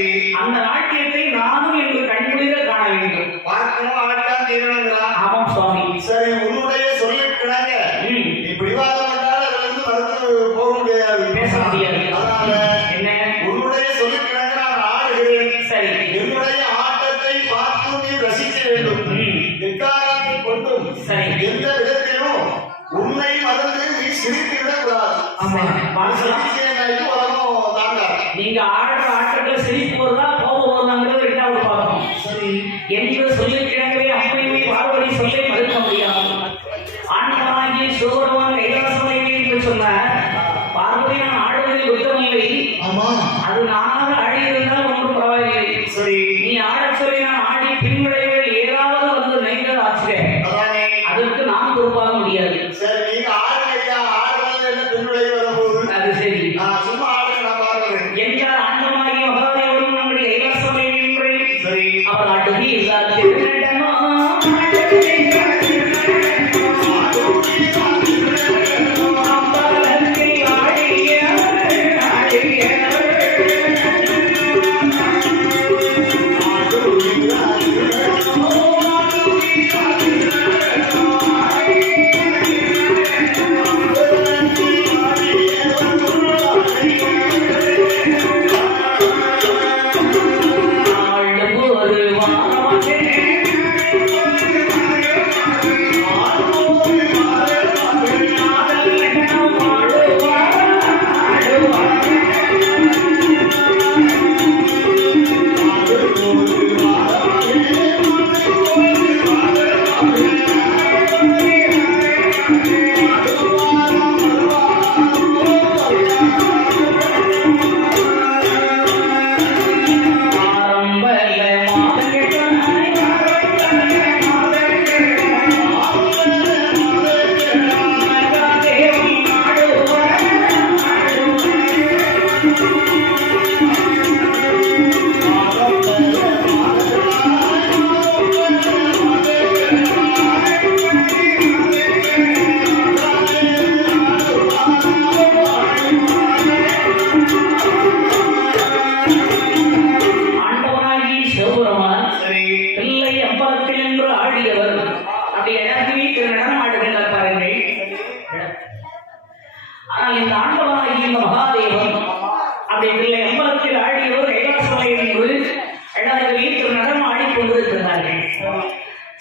சரி, அந்த நாட்டியத்தை நானும் என்று கண்குளிர காண வேண்டும். பார்க்கணும் ஆட்டம் தீரணுங்கிறா. ஆமாம் சுவாமி. சரி, உன்னுடைய சொல்லிருக்கிறாங்க. நீ பிடிவாதம் பண்ணால் அதுல இருந்து மறுத்து போக முடியாது, பேச முடியாது. அதனால என்ன உன்னுடைய சொல்லிருக்கிறாங்க, நான் ஆடுகிறேன். சரி, என்னுடைய ஆட்டத்தை பார்த்து நீ ரசிக்க வேண்டும். எக்காரத்தை கொண்டும் சரி, எந்த விதத்திலும் உன்னை மறந்து நீ சிரித்து விடக்கூடாது. ஆமா பார்க்கலாம். உலகம் தாங்க. நீங்க ஆடுற ஆட்டத்துல சிரிப்பு வருதா கோபம் வருதாங்கிறது ரெண்டாவது பார்க்கணும். சரி, என்று சொல்லிருக்கிறவே அம்மையுமே பார்வதி சொல்லை மறுக்க முடியாது. ஆண்டவனாகிய சிவபெருமான் கைலாசமலை என்று சொன்னார். பார்வதி நான் ஆடுவதில் குற்றமில்லை. ஆமா, அது நானாக ஆடியிருந்தால் ஒன்றும் பரவாயில்லை. சரி, நீ ஆடச் சொல்லி நான் ஆடி பின்விளைவுகள் ஏதாவது வந்து நெய்தல் ஆச்சுவேன். அதானே. அதற்கு நான் பொறுப்பாக முடியாது. சரி, நீங்க ஆடுங்க, ஆடுறது என்ன பின்விளைவு வரப்போகுது? அது சரி. நான் சும்மா ஆடுங்க, நான் பாக்குறேன். என்றால் ஆண்டவனாகிய மகாதேவரும் நம்முடைய கைலாசமலை நின்று சரி, அவர் ஆட்டுகி இல்லாத திருநடனோ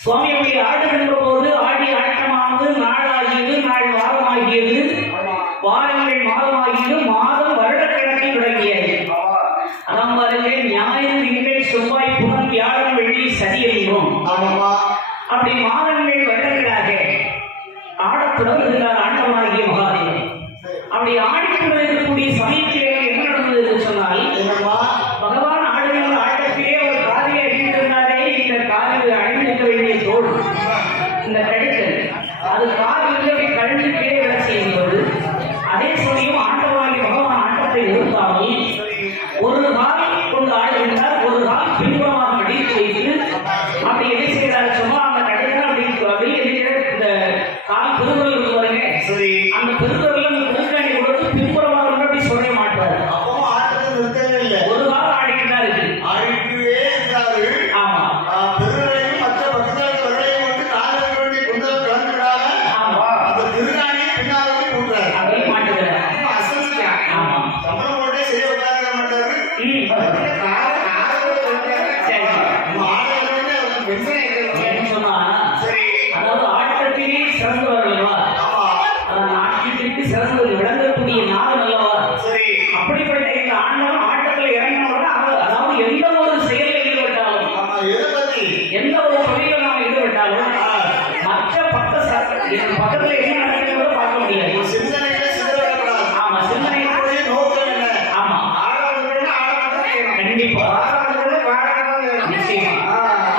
சுவாமி அப்படி ஆடுகின்ற போது ஆடி ஆட்டமானது நாளாகியது, நாள் வாரமாகியது, வாரங்கள் மாதமாகியது, மாதம் வருடக்கணக்கில் தொடங்கியது. அதான் பாருங்க, ஞாயிறு திங்கள் செவ்வாய் புதன் வியாழன் வெள்ளி சனி என்றும் அப்படி மாதங்கள் வருடங்களாக ஆடத் தொடங்குகிறார் ஆண்டவனாகிய மகாதேவன். அப்படி ஆடிக்கொண்டிருக்கக்கூடிய சமயத்திலே என்ன நடந்தது என்று சொன்னால், பகவான் ஆடுகின்ற ஆட்டத்திலே ஒரு காதியை அழிந்திருந்தாரே, இந்த காதில் அழிந்திருக்க வேண்டிய தோல், இந்த கழுத்தல், அது காதில் கழுந்து கீழே விட செய்யும்போது அதே சமயம் ஆண்டவனாகிய பகவான் ஆட்டத்தை நிறுத்தாமல் ஒரு கால் கொண்டு ஆடுகின்றார், ஒரு கால் பின்புறமாக மடித்து வைத்து அப்படி என்ன செய்கிறார் சொன்னா, அந்த கழுத்தை அப்படி இந்த கால் பெருவிரல் பாருங்க, அந்த பெருவிரல் அந்த பெருக்காணி கொடுத்து பின்புறமாக அப்படி சொல்ல மாட்டார். ஒரு கால் ஆடிக்கிட்டா இருக்கு. ஆமா, அதாவது ஆட்டத்திலே சிறந்தவர்களா, நாட்டிற்கு சிறந்தது விளங்கக்கூடிய நாள் அல்லவா. அப்படிப்பட்ட இந்த ஆண்டவன் ஆட்டத்தில் இறங்கினவுடன் அதாவது எந்த ஒரு செயலில் ஈடுபட்டாலும், எந்த ஒரு தொழிலில் நாம் ஈடுபட்டாலும் மற்ற பக்கத்துல என்ன நடக்கிறதோ பார்க்க முடியாது. ஆமா, சிந்தனை ஆமா, கண்டிப்பா நிச்சயமா.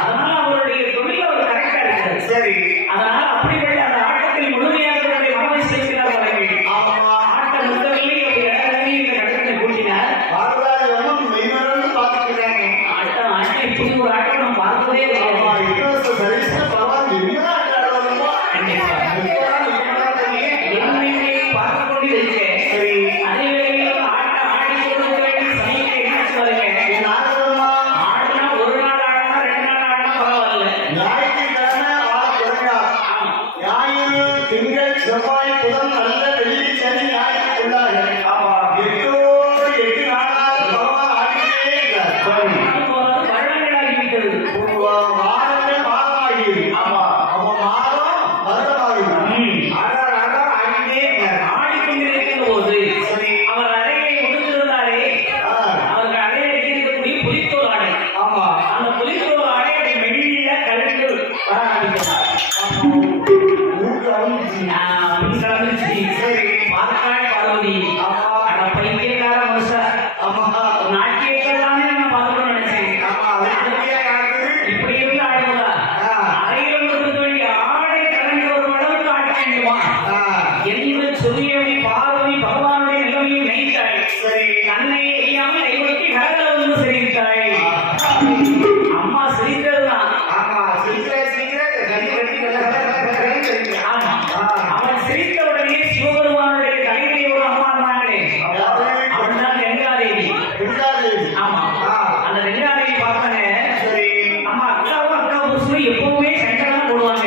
அதனால அவருடைய தொழில் அவர் கரெக்டா இருக்கிறது. அதனால அப்படிப்பட்ட அந்த ஆட்டத்தில் முழுமையாக மனதை செலுத்தினார். ஆட்ட முத்தவில்லை அப்படி இடங்களில் இந்த கடற்கரை கூட்டினார். சரி தன்னை அறியாமல் கைவட்டி கலகலவென்று சிரித்தாள். அம்மா சிரித்ததுதான். ஆமா சிரிக்கிற கண்ணி கட்டி ஆமா. அவன் சிரித்த உடனே சிவபெருமானுடைய தலையிலே ஒரு அம்மா இருந்தாங்களே, அவன் தான் கங்காதேவி. ஆமா. அந்த கங்காதேவி பார்த்தாங்க. சரி அம்மா அக்காவும் அக்கா புருஷனும் எப்பவுமே சண்டை தான் போடுவாங்க.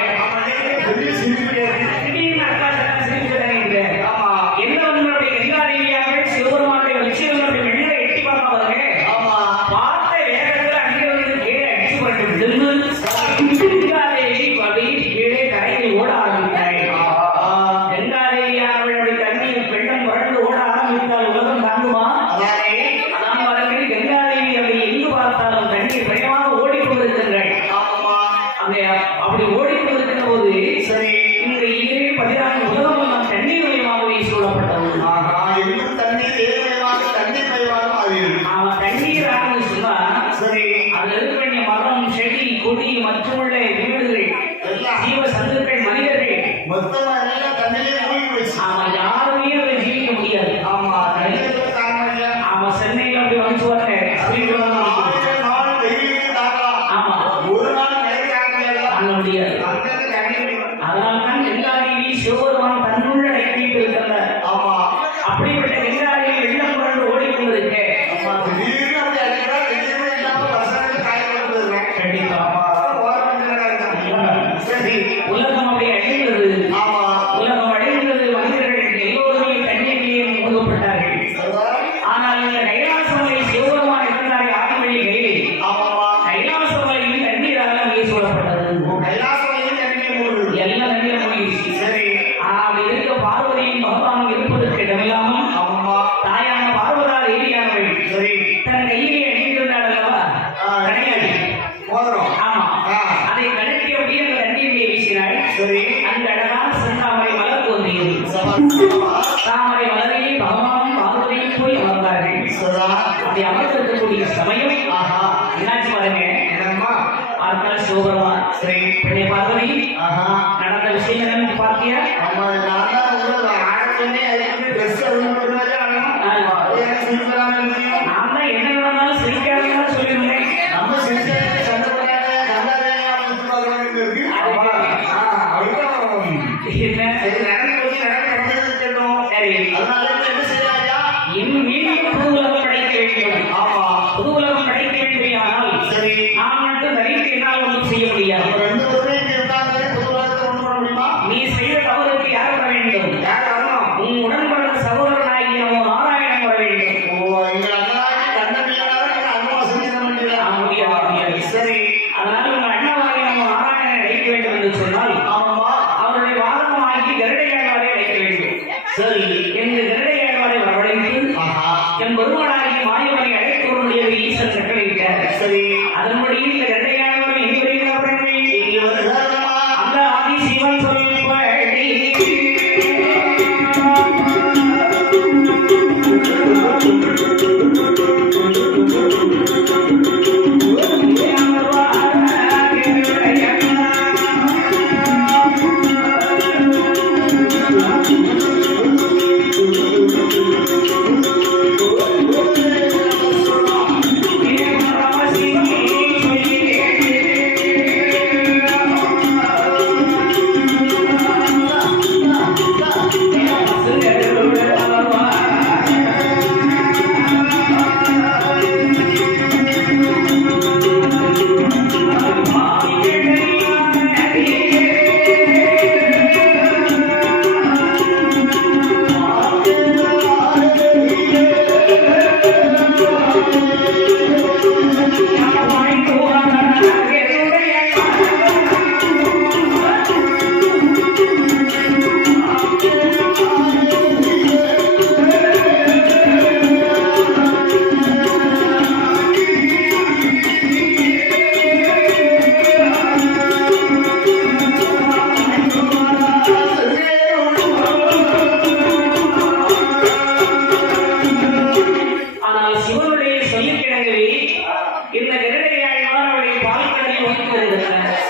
திடீர்னு அக்கா சண்டை சிரிச்சு தானே. ஆமா என்ன உங்களுடைய கங்காதேவியாக சிவபெருமானுடைய லட்சியங்களுடைய மெல்ல எட்டி பார்க்க பாருங்க. ஆமா பார்த்த வேகத்துல அங்கிருந்து கீழே அடிச்சு போட்டு விழுந்து கங்காதேவி படி கீழே கரையில் ஓட ஆரம்பித்தாள். கங்காதேவியானவளுடைய தண்ணீர் வெள்ளம் வறண்டு ஓட ஆரம்பித்தால் உலகம் தாங்குமா? அதானே அதான் பாருங்கள், கங்காதேவி அப்படி எங்கு பார்த்தாலும் தண்ணீர் வேகமாக ஓடிக்கொண்டிருக்கின்றாள். ஆமா அங்கே அப்படி ஓடிக்கொண்டிருக்கிற போது சரி இந்த 14 உலகம் நம் தண்ணீர் மயமாகவே சூழப்பட்டது. ஆஹா எங்கும் தண்ணீர் ஏகமயமாக தண்ணீர் மயமாக மாறியது அவன் தண்ணீர் ஆகுன்னு சொன்னா சரி அது இருக்க வேண்டிய மரம், செடி, கொடி மற்றுமுள்ள வீடுகள், எல்லாம் ஜீவ சந்துக்கள், மனிதர்கள், மொத்தமா எல்லாம் தண்ணியிலே மூழ்கி போச்சு அவன் யாருமே அதை ஜீவிக்க முடியாது. ஆமா தண்ணீர் தாங்க அவன் சென்னையில் அப்படி வந்து வரல. நாள் வெயிலுக்கு தாக்கலாம் ஆமா, ஒரு நாள் மழை தாங்க பண்ண முடியாது. அங்கே தண்ணீர் அதனால்தான் கங்காதேவி சிவபெருமான் தன்னுள்ள அடக்கி இருக்கிறார். ஆமா அப்படிப்பட்ட கங்காதேவி வெள்ளம் புரண்டு ஓடிக்கொண்டிருக்க ஆமா திடீர்னு அப்படி அடிக்கிறா திடீர்னு இல்லாம பசங்களுக்கு காயப்பட்டு கண்டிப்பா சரி உலகம் அப்படி அழிந்தது. ஆமா உலகம் அழிந்தது. மனிதர்கள் எல்லோருமே தண்ணீரிலேயே மூழ்கப்பட்டார்கள். ஆனால் இந்த கைலாசமலை சிவபெருமான் இருந்தாரே ஆதிமொழி கையிலே, ஆமாமா கைலாசமலையில் தண்ணீராக அங்கே சூழப்பட்டது. கைலாசமலையும் தண்ணீர் மூழ்குது எல்லாம் தண்ணீர் மூழ்கிடுச்சு. சரி அப்படி இருக்க பார்வதியும் பகவானும் இருப்பதற்கு இடமில்லாமல் ஆமா தாயான பார்வதா தேவியானவள் சரி தன் கையிலே அணிந்திருந்தாள் அல்லவா, கணையாடி. போதும் ஆமா, ஆ. அதை கழட்டி அப்படியே அந்த தண்ணீரிலே வீசினாள். சரி அந்த அழகான செந்தாமரை மலர் தோன்றியது. தாமரை மலரையே பகவானும் பார்வதியும் போய் அமர்ந்தார்கள். சதா அப்படி அமர்ந்திருக்கக்கூடிய சமயம் ஆஹா என்னாச்சு பாருங்க. என்னம்மா பார்த்தால் சிவபெருமான் சரி பெண்ணை பார்வதி ஆஹா நடந்த விஷயம் என்னன்னு பார்த்தியா? ஆமா நான் தான் உங்களை ஆடச்சொன்னே அதுக்கு ட்ரெஸ் ஒழுங்கு ஆமா எனக்கு சிரிப்பெல்லாம் தெரியும் நான் தான் என்ன வேணாலும் சிரிக்காதீங்கன்னு சொல்லியிருந்தேன். நம்ம சிரிச்சே சண்டை போடாத கண்டாதையா வந்து பார்க்கணும் இருக்கு ஆமா அவ்வளவுதான் என்ன? சரி நடந்து இருக்கட்டும் சரி, அதனால இப்ப என்ன செய்யறாயா இன்னும் மீண்டும் புது உலகம் படைக்க வேண்டும். ஆமா புது உலகம் படைக்க வேண்டுமானால் சரி நாம் மட்டும் தனித்து என்னால் ஒன்றும் செய்ய முடியாது. ரெண்டு பேரும் இங்க இருக்காங்க பொதுவாக ஒன்று பண்ண முடியுமா நீ செய்த தவறுக்கு யார் வர வேண்டும்? யார் வரணும் உன் உடன்பிறந்த சகோதரனாகிய நமோ நாராயணன் வர வேண்டும். ஓ இங்க அண்ணாச்சி கண்ணபிள்ளையாரும் இங்க அண்ணா செஞ்சிட முடியாது சரி அதனால் உங்கள் அண்ணாவாகிய நமோ நாராயணனை அழைக்க வேண்டும் என்று சொன்னால் ஆமாமா அவருடைய வாகனமாகி கருடையாழ்வாரை அழைக்க வேண்டும். சரி என்று கருடையாழ்வாரை வரவழைத்து ஆஹா என் பெருமானாகி மாயவனை அழைத்து வரும்படியாக ஈசன் கட்டளையிட்டார். சரி அதன்படி இந்த கருடையாழ்வாரை இனி வருகிறார்கள். இங்க வருகிறாரம்மா அந்த ஆதி சிவன் சொல்படி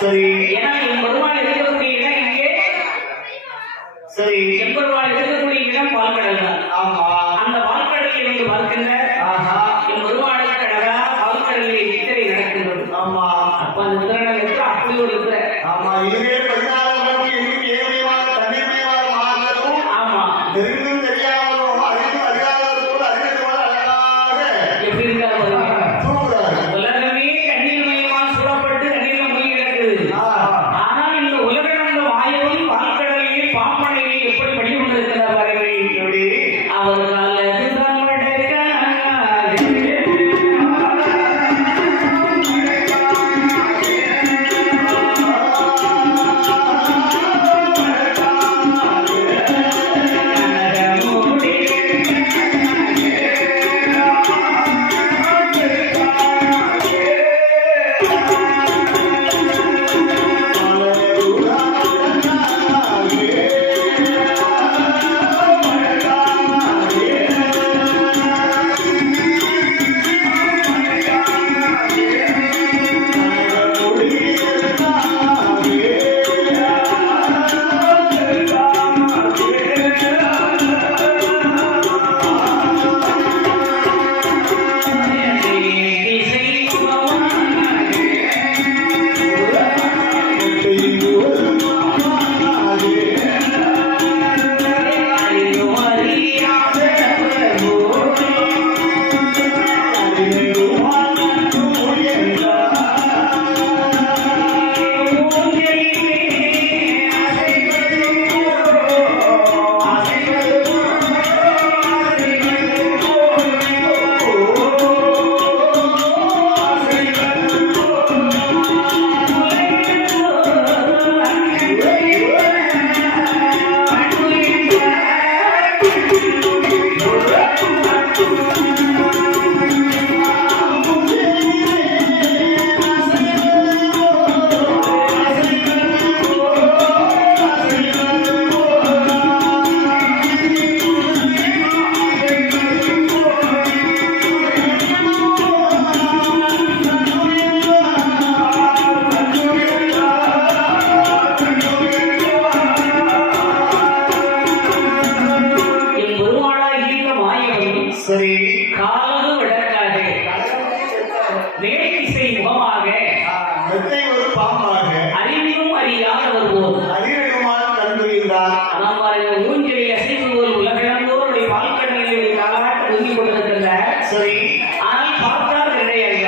சரி ஏன்னா என் பெருமாள் இருக்கக்கூடிய இடம் இங்கே, சரி என் பெருமாள் இருக்கக்கூடிய இடம் பால்கடல் தான். ஆமா அந்த பால்கடலில் இருந்து சரி. காலது வடக்காக மேற்கிசை முகமாக மெத்தை ஒரு பாம்பாக அறிவிலும் அறியாதவர் போல் அதிரகமாக கண்டுகிறார். அதான் பாருங்க, ஊஞ்சலை அசைவு போல் உலகிழந்தோருடைய பால்கடலில் காலாட்ட ஒதுங்கி கொண்டிருக்கின்ற சரி. ஆனால் பார்த்தால் கிடையாது.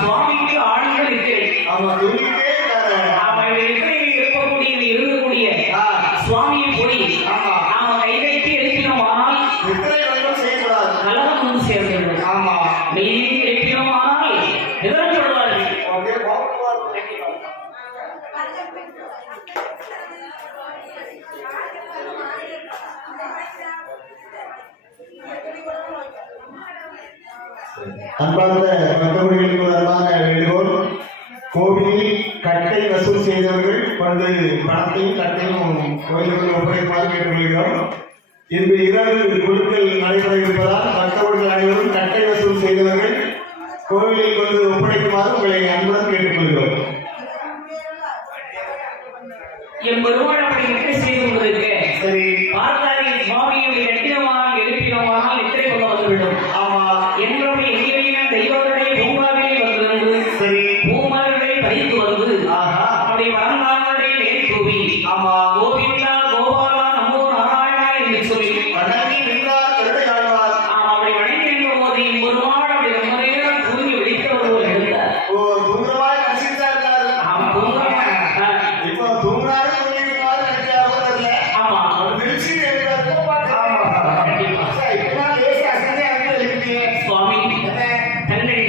சுவாமிக்கு ஆழ்ந்த நித்திரை. அவங்க தூங்கிட்டே இருக்காரு. அவன் நித்திரையில் இருக்கக்கூடிய இருக்கக்கூடிய சுவாமியை போய் நாம கை வைத்து எழுப்பினோம். ஆனால் நித்திரை வரைக்கும் செய்யக்கூடாது. கலகம் வந்து சேர்ந்து ஆமா. மெய்யை எழுப்பினோம். ஆனால் எதிர்த்து விடுவார்கள். அப்படியே பாப்புவார். அன்பார்ந்த பக்தர்களுக்கு ஒரு அன்பான வேண்டுகோள். கோவிலில் கட்டை வசூல் செய்தவர்கள் கொண்டு பணத்தையும் கட்டையும் கோயிலுக்குள் ஒப்படைக்குமாறு கேட்டுக்கொள்கிறோம். இன்று இரவு குழுக்கள் நடைபெற இருப்பதால் பக்தர்கள் அனைவரும் கட்டை வசூல் செய்தவர்கள் கோவிலில் கொண்டு ஒப்படைக்குமாறு உங்களை அன்புடன் கேட்டுக்கொள்கிறோம். என் பெருமாள் அப்படி நித்திரை செய்து கொண்டிருக்க சரி. பார்த்தாலே சுவாமியை எட்டினோமானால் எழுப்பினோமானால் நித்திரை கொண்டு வந்துவிடும். ஆமா. என்னுடைய எளிமையான தெய்வங்களுடைய பூங்காவிலே வந்து சரி. பூமலர்களை பறித்து வந்து ஆஹா. அப்படி வளர்ந்தாங்களுடைய நேர் தூவி ஆமா. கோவிந்தா கோபாலா நமோ நாராயணா என்று சொல்லி வணங்கி நின்றார் கருடையாழ்வார். அப்படி வணங்கி நின்ற போது என் பெருமாள் அப்படி ரொம்ப நேரம் தூங்கி விழித்தவர் போல் எழுந்தார். ஓ, தூங்குறவாய் ரசித்தா இருக்காரு. அவன் தூங்குறான். இப்போ தூங்குறாரு தூங்கிடுவாரு நினைச்சாரோ தெரியல. ஆமா. அவர் விழிச்சு எழுந்தாரு. ஆமா. கண்டிப்பா. சார், இப்பதான் லேசா அசந்தே அங்கே எழுப்பிட்டீங்க. சுவாமி தன்னுடைய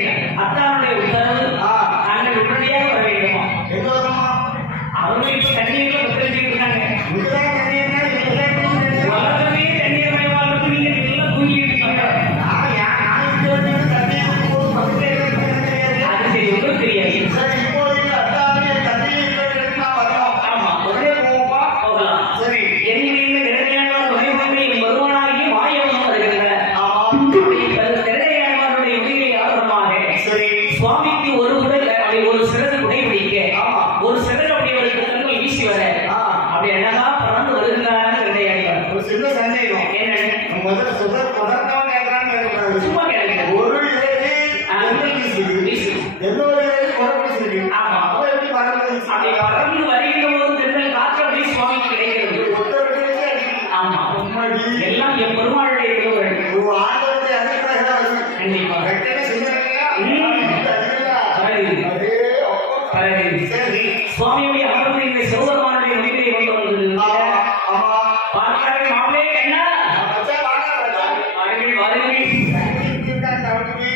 அத்தானுடைய உத்தரவு நாங்கள் உடனடியாக வர வேண்டுமா? எங்க வரணுமா? அவர்கள் இப்ப தண்ணீர்ல பத்திரிட்டு இருக்காங்க. இங்கதான் தண்ணீர்னா இங்கதான் தண்ணீர். உலகமே தண்ணீர் மயமானது. நீங்க எல்லாம் தூங்கிட்டு இருக்கீங்க. நான் இங்க வந்து தண்ணீர் குடிக்கும்போது பக்கத்துல இருக்கிறது தெரியாது. அது சரி, ஒன்றும் தெரியாது. சரி, இப்போதைக்கு அத்தாவே தண்ணீர் இருக்கிறது நான் வரணும். ஆமா, உடனே போவோமா? போகலாம். சரி. என்னில் திரளையான துணைவனை வருவனாகி மாயவனும் வருகின்றனர். ஆமா. திரளையானவருடைய உயிரை ஆதாரமாக சரி. சுவாமிக்கு ஒரு உடல் அப்படி ஒரு சிறகு உடை பிடிக்க ஆமா. ஒரு சிறகு அப்படி அவருக்கு கண்கள் வீசி வர அப்படி அழகா பறந்து வருகிறார் திரளையானவர். ஒரு சின்ன சந்தேகம். என்ன முதல்ல முதற்கவன் கேட்கறான்னு கேட்கக்கூடாது. சும்மா கேளுங்க. ஒரு இலைக்கு எண்ணெய் வீசுது. வீசு. இன்னொரு இலைக்கு குறை வீசுது. ஆமா. அப்ப எப்படி பறந்து? அப்படி பறந்து வருகின்ற போது தென்றல் காற்று அப்படி சுவாமிக்கு கிடைக்கிறது. ஒத்த விட்டு அடிக்குது. ஆமா. உண்மைடி. எல்லாம் என் பெருமாளுடைய திருவருள். ஒரு ஆண்டவருடைய அனுகிரகம் அது. கண்டிப்பா. வெட்டனே சின்னதுலையா? அடிக்கலையா? பரவாயில்லை. அதே அப்போ. பரவாயில்லை. சரி. சுவாமியுடைய அமர்ந்து இந்த சிவபெருமானுடைய முடிவை கொண்டு வந்தது. ஆமா. ஆமா. பார்த்தாலே மாப்பிளே என்ன மச்சான் வாங்க மச்சான். வாருங்கள் வாருங்கள். தண்ணி இருக்கான்னு தவிர்த்து.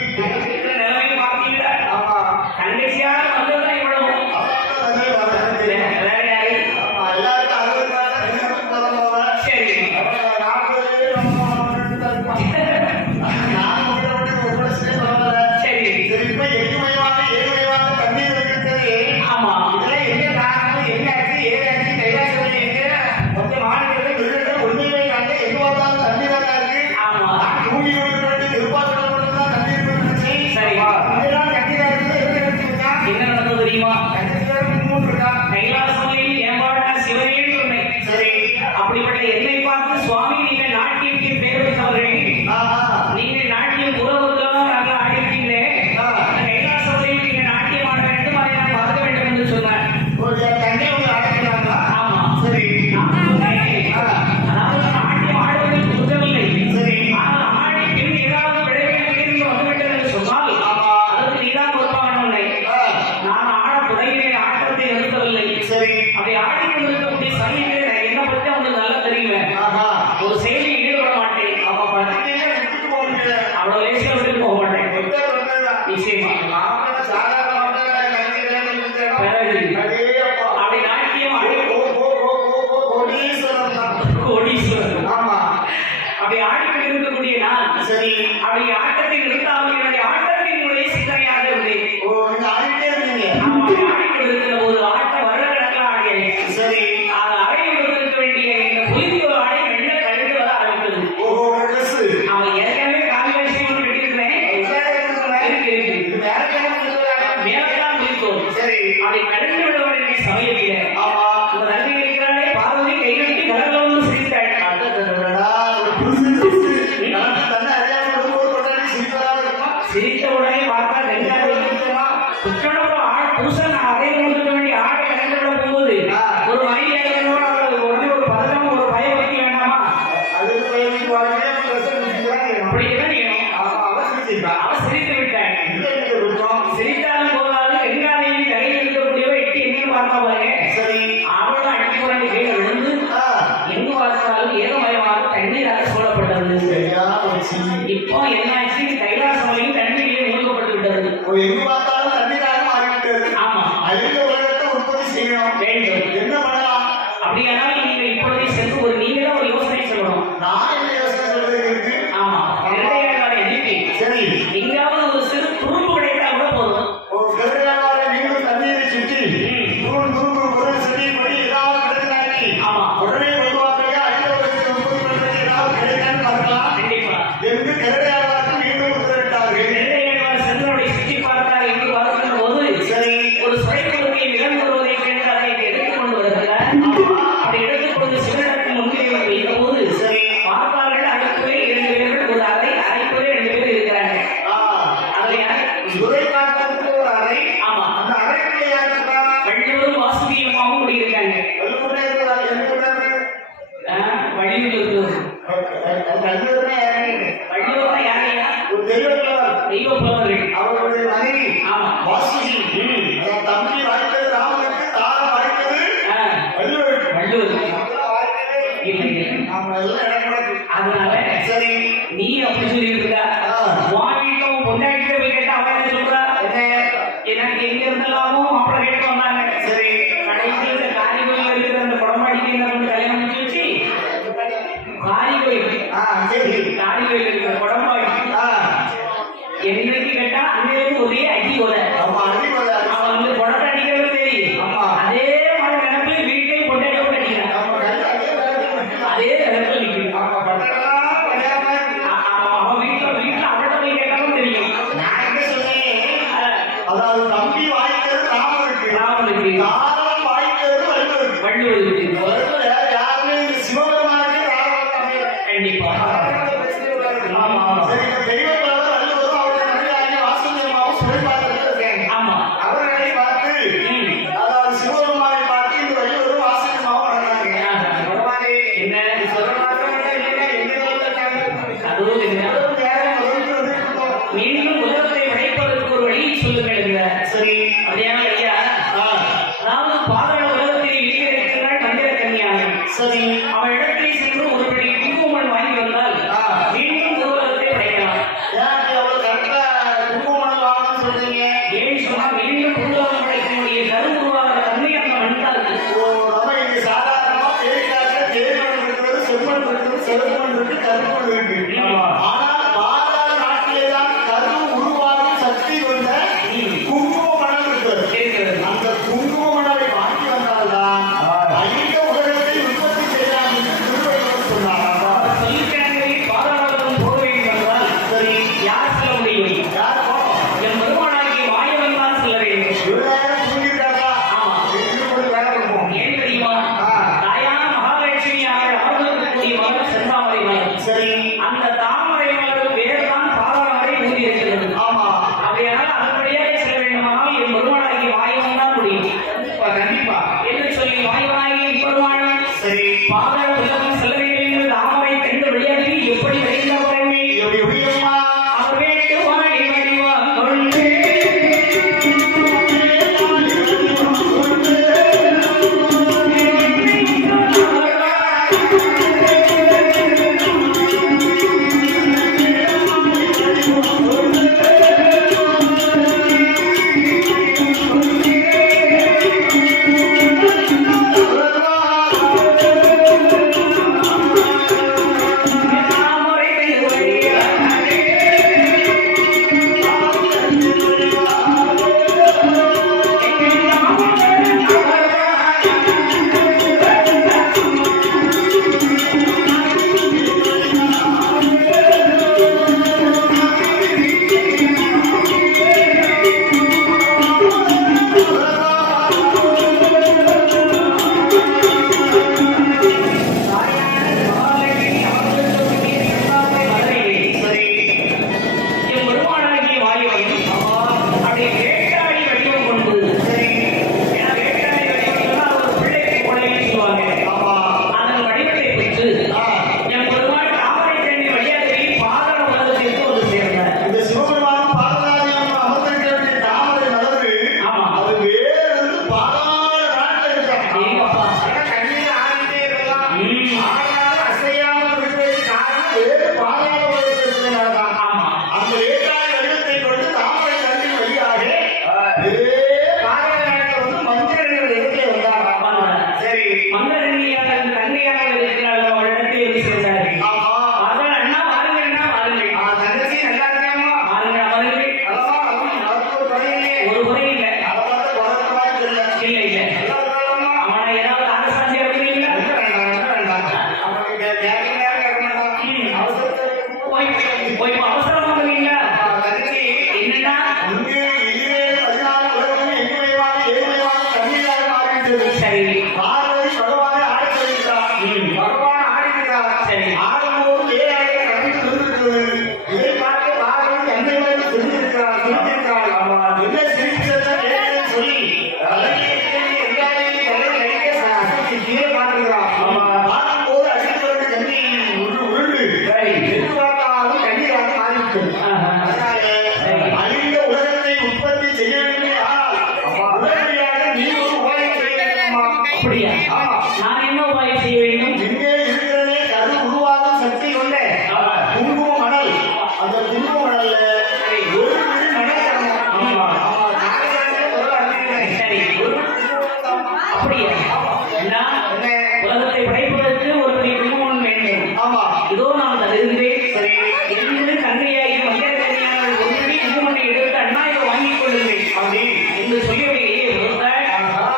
இந்த நிலைமை பார்த்தீங்களா? ஆமா. கடைசியாக வந்ததுதான் இவ்வளவு. அதான் தண்ணி வரது. வேற யாரு? ஆமா. எல்லாருக்கும் 60 நாள் தண்ணி கொடுத்தவங்க. சரி. சரி. ஆமா. ஆமா. என்ன நடந்தது தெரியுமா? கைலாசமலையில் ஏம்பாடுனா சிவனே துணை. அப்படிப்பட்ட என்னை பார்த்து சுவாமி நீங்கள் நாட்டியத்தின் பேர் வைத்தவர்கள். நீங்கள் நாட்டியம் உறவுகளாக நல்லா ஆடிருக்கீங்களே. கைலாசமலையில் நீங்கள் நாட்டியம் ஆட வேண்டும், அதை நான் பார்க்க வேண்டும் என்று சொன்னார். ஆமா. நான் சொன்னேன், அதாவது நான் நாட்டியம் ஆடுவதில் குற்றமில்லை. ஆனால் ஆடி பின் ஏதாவது விளைவுகளுக்கு என்று வந்துவிட்டது என்று சொன்னால் அதற்கு நீதான் பொறுப்பானவில்லை. நான் ஆட தொடங்கினேன், ஆட்டத்தை நிறுத்தவில்லை. அப்படி ஆடிக்கொண்டிருக்கக்கூடிய சமயத்தில் எனக்கு என்ன பற்றி அவங்களுக்கு நல்லா தெரியுவேன். ஒரு செயலில் ஈடுபட மாட்டேன். அவ்வளவு லேசில் விட்டு போக மாட்டேன். நிச்சயமா. பிறகு அப்படி நாட்டியம் ஆடி கோடீஸ்வரன் அப்படி ஆடிக்கொண்டிருக்கக்கூடிய நான் அப்படி ஆட்டத்தை நிறுத்தாமல் என்னுடைய ஆட்டத்தினுடைய சிந்தனையாக இருந்தேன். ஆமா, அப்படி ஆடிக்கொண்டிருக்கிற போது ஆட்ட வருடக்கணக்கில் ஆடியேன். அது அறையில் இருக்க வேண்டிய இந்த புலிதி ஒரு ஆடை மெல்ல கழுந்து வர ஆரம்பித்தது. அவன் ஏற்கனவே கால்வாசி ஒன்று கட்டியிருக்கிறேன். இருக்கு. மேலத்தான் முடித்தோம். அப்படி கடந்து விட வேண்டிய சமயத்தில் இந்த நன்றி இருக்கிறானே பார்வதி கைகட்டி கடலோடு சிரித்தாள். சிரித்த உடனே பார்த்தா கங்காதேவி புருஷனோட புருஷன் அறையில் கொடுக்க வேண்டிய ஆடை கலந்து விட போகும்போது ஒரு மனிதனோட உடனே ஒரு பதட்டம் ஒரு பயம் வைக்க வேண்டாமா? அப்படிதான் அவன் சிரித்து விட்டான். சிரித்தாலும் போதாது கங்காதேவி கையில் இருக்கக்கூடியவ எட்டி என்னன்னு பார்த்தா பாருங்க. அவளும் அடிச்சு புரண்டு கீழே விழுந்து எங்க பார்த்தாலும் ஏகமயமாக தண்ணீராக சூழப்பட்டது. இப்போ என்னாச்சு? கைலாசமலையும் தண்ணீரிலே மூழ்கப்பட்டு விட்டது. எங்க பார்த்தாலும் தண்ணீராக மாறிவிட்டது. ஆமா, அழிந்த உலகத்தை உற்பத்தி செய்யணும் வேண்டும். என்ன பண்ணலாம்? அப்படியானால் நீங்க இப்பொழுதே சென்று ஒரு நீங்களே ஒரு யோசனை சொல்லணும். நான் என்ன யோசனை சொல்றது இருக்கு? ஆமா, இரண்டையாளரை அனுப்பி சரி, எங்காவது ஒரு சிறு துரும்பு கிடைத்தா கூட போதும். ஒரு கருடையாளரை நீங்களும் தண்ணீரை சுற்றி துரும்பு குரல் செடி படி ஏதாவது கிடைக்கிறாங்க. ஆமா, உடனே வருவாங்க. அழிந்த உலகத்தை உற்பத்தி பண்றது ஏதாவது கிடைக்கான்னு பார்க்கலாம் கண்டிப்பா. என்று கருடையாளருக்கு மீண்டும் உத்தரவிட்டார்கள். இரண்டையாளர் சென்றவரை சுற்றி பார்த்தார் என்று பார்க்கின்ற போது சரி, ஒரு சுரைக்குழுவை இழந்து வருவதை கேட்டு அதை எடுத்துக் கொண்டு வருகிறார். அதை எடுத்துக் கொண்டு சிவனிடத்து முன்னிலை வைத்த போது சரி, பார்த்தார்கள் அதற்குள்ளே 2 பேர்கள் ஒரு அறைக்குள்ளே 2 பேர் இருக்கிறாங்க. அதை சுரை பார்க்கறதுக்கு ஒரு அறை. ஆமா, அந்த அறைக்குள்ள யார் இருக்கா? வள்ளுவரும் வாசுகியமாவும் குடியிருக்காங்க. வள்ளுவரே இருக்கிறார். என்ன பண்றாரு? வள்ளியூர் இருக்கிறது. வள்ளுவரே யாரு? வள்ளுவர்னா யாரையா? ஒரு தெய்வத்தவர். தெய்வ புலவர்கள். அவருடைய மனைவி ஆமா, வாசுகி. அதான் தம்பி வாய்த்தது ராமனுக்கு, தாரம் வாய்த்தது வள்ளுவருக்கு. வள்ளுவர் அதெல்லாம் வாய்க்கவே இல்லை. நாம எல்லாம் இடம் கிடக்கு. அதனால சரி, நீ அப்படி சொல்லி இருக்கா? வாங்கிட்டோம் பொண்டாட்டிட்ட போய் கேட்டா அவன் என்ன சொல்றா? எனக்கு எங்க இருந்தாலும் மாப்பிள்ளை கேட்டு வந்தாங்க. சரி, கடைசியில் இந்த காரிகோயில் இருக்கிற அந்த குடம்பாடிக்கு என்ன பண்ணி கல்யாணம் முடிச்சு வச்சு காரிகோயில் சரி, காரிகோயில் இருக்கிற குடம்பாடி என்னைக்கு கேட்டா அன்னையிலிருந்து ஒரே அடி போல ஆமா, அடிபடை. அவன் வந்து குடத்தை அடிக்கிறது தெரியும். ஆமா, அதே மாதிரி நினைப்பு வீட்டை பொண்டாட்டி கூட அடிக்கிறான். நம்ம கையில அதே வேலை. அதே நினைப்பு நிற்கும். ஆமா, பட்டணம்லாம் கிடையாம. அவன் வீட்டுல அவள்கிட்ட போய் கேட்டாலும் தெரியும். நான் என்ன சொன்னேன்? அதாவது தம்பி வாய்த்தது ராமனுக்கு, ராமனுக்கு தாரம் வாய்த்தது வள்ளுவருக்கு. வள்ளுவருக்கு வள்ளுவர் யாருமே இந்த சிவபெருமானுக்கு தாரம் அமையல. கண்டிப்பா. ஆமா, ஆமா. சரி, இந்த தெய்வத்தவர் வள்ளுவரும் அவருடைய மனைவியாகிய வாசுகி அம்மாவும் சுரை பார்த்துட்டு இருக்காங்க. ஆமா, அவர்களை பார்த்து, அதாவது சிவபெருமானை பார்த்து இந்த வள்ளுவரும் வாசுகி அம்மாவும் வர்றாங்க. பகவானே, என்ன நீ சொல்ற மாதிரி இல்லை, எங்க இருக்காங்க? அதுவும் என்ன? அதுவும் யாரும் முதல்ல வந்துருக்கோம். மீண்டும் உலகத்தை படைப்பதற்கு ஒரு வழியை சொல்லுங்கள் என்கிறார். சரி, அப்படியான ஐயா, அதாவது பாதாள உலகத்தில் இருக்கிறாள் மந்திர கன்னியாக. சரி, அவள் இடத்திலே சென்று ஒரு படி குங்குமம் வாங்கி வந்தால் மீண்டும் உலகத்தை படைக்கலாம். ஏன் அவ்வளவு கரெக்டா குங்குமம் வாங்கணும்னு சொல்றீங்க? ஏன் சொன்னால் மீண்டும் உலகம் படைக்கக்கூடிய கருவுருவாக தன்மை அந்த மண்ணில் இருக்கு. நம்ம இங்க சாதாரணமா தேய்க்காக தேய்மண் இருக்கிறது, செம்மண் இருக்கிறது, செருமண் இருக்கு, கருமண் இருக்கு. ஆனால் பாதாள நாட்டிலே தான் கரு ஆஹா. அதனால அழிந்த உலகத்தை உற்பத்தி செய்ய வேண்டிய ஆனால் உடனடியாக நீ ஒரு உபாயம் செய்ய வேண்டுமா? அப்படியா? ஆமா. நான் என்ன உபாயம் செய்ய வேண்டும்? இங்கே இருக்கிறதே கரு உருவாக்கும் சக்தி கொண்ட குங்கும மணல். அந்த குங்கும மணல்ல ஒரு பிடி மணல் தரணும். ஆமா. நாகராஜனே ஒரு அறிஞர். சரி. ஒரு பிடி குங்குமம் தான். அப்படியா? என்ன? உலகத்தை படைப்பதற்கு ஒரு பெரிய குங்குமம் வேண்டும். ஆமா. இதோ நான் தருகிறேன். சரி. என்று தங்கையாகி மந்திரகன்யாள் ஒரு பிடி குங்குமத்தை எடுத்து அண்ணா இதை வாங்கிக் கொள்ளுங்கள் அப்படி என்று சொல்லி அவரை கையிலே கொடுத்தாள்.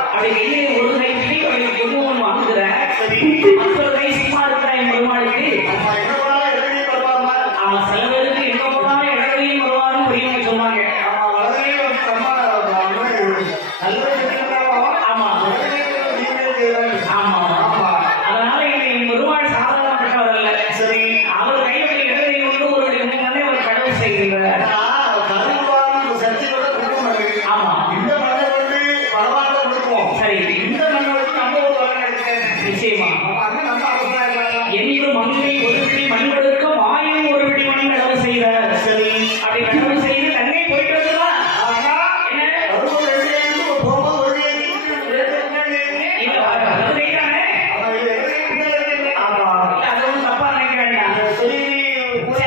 அப்படி கையிலே ஒரு கை பிடி அவளுக்கு குங்குமம் வாங்குகிறார். சரி. மற்றொரு கை சும்மா இருக்கிறாய் பெருமாளுக்கு. நம்ம என்ன பண்ணாலும் எடுத்துட்டே வருவாருமா? அவன் சில பேருக்கு எங்க போனாலும் இடத்துலையும் வருவாரும் பெரியவங்க சொன்னாங்க. ஆமா, வலதுகையில வந்து நம்ம நல்லது செஞ்சிருந்தாலும் ஆமா வலதுகையில தீமையை செய்யறாங்க. ஆமா ஆமா. அதனால என் பெருமாள் சாதாரணப்பட்டவர் அல்ல. சரி. அவர் கையுடைய இடத்தை கொண்டு ஒரு குங்குமத்தை ஒரு கடவுள் செய்கின்றார். ஆனா, கருவான சக்தியோட குங்குமம் இருக்கு. ஆமா இந்த மண்ணை கொண்டு பரவாயில்ல கொடுப்போம். சரி. இந்த மண்ணை வச்சு நம்ம ஒரு வளம் எடுத்தேன். நிச்சயமா அப்ப அது நம்ம அவசரம். என்று மங்கை ஒரு பிடி மண் கொடுக்க மாயும் ஒரு பிடி மண் அளவு செய்தார். சரி. அப்படி கடவு செய்து தங்கை போயிட்டு வந்துதான் ஆனா என்ன வரும்போது ரெண்டு கைக்கு போகும்போது ஒரு கைக்கு ரெண்டு முன்னாடி இல்ல அது கைதானே. அவன் இது ரெண்டு கைக்கு முன்னாடி இருக்கு. ஆமா. அது ஒன்றும் தப்பா நினைக்க வேண்டாம். சொல்லி கூட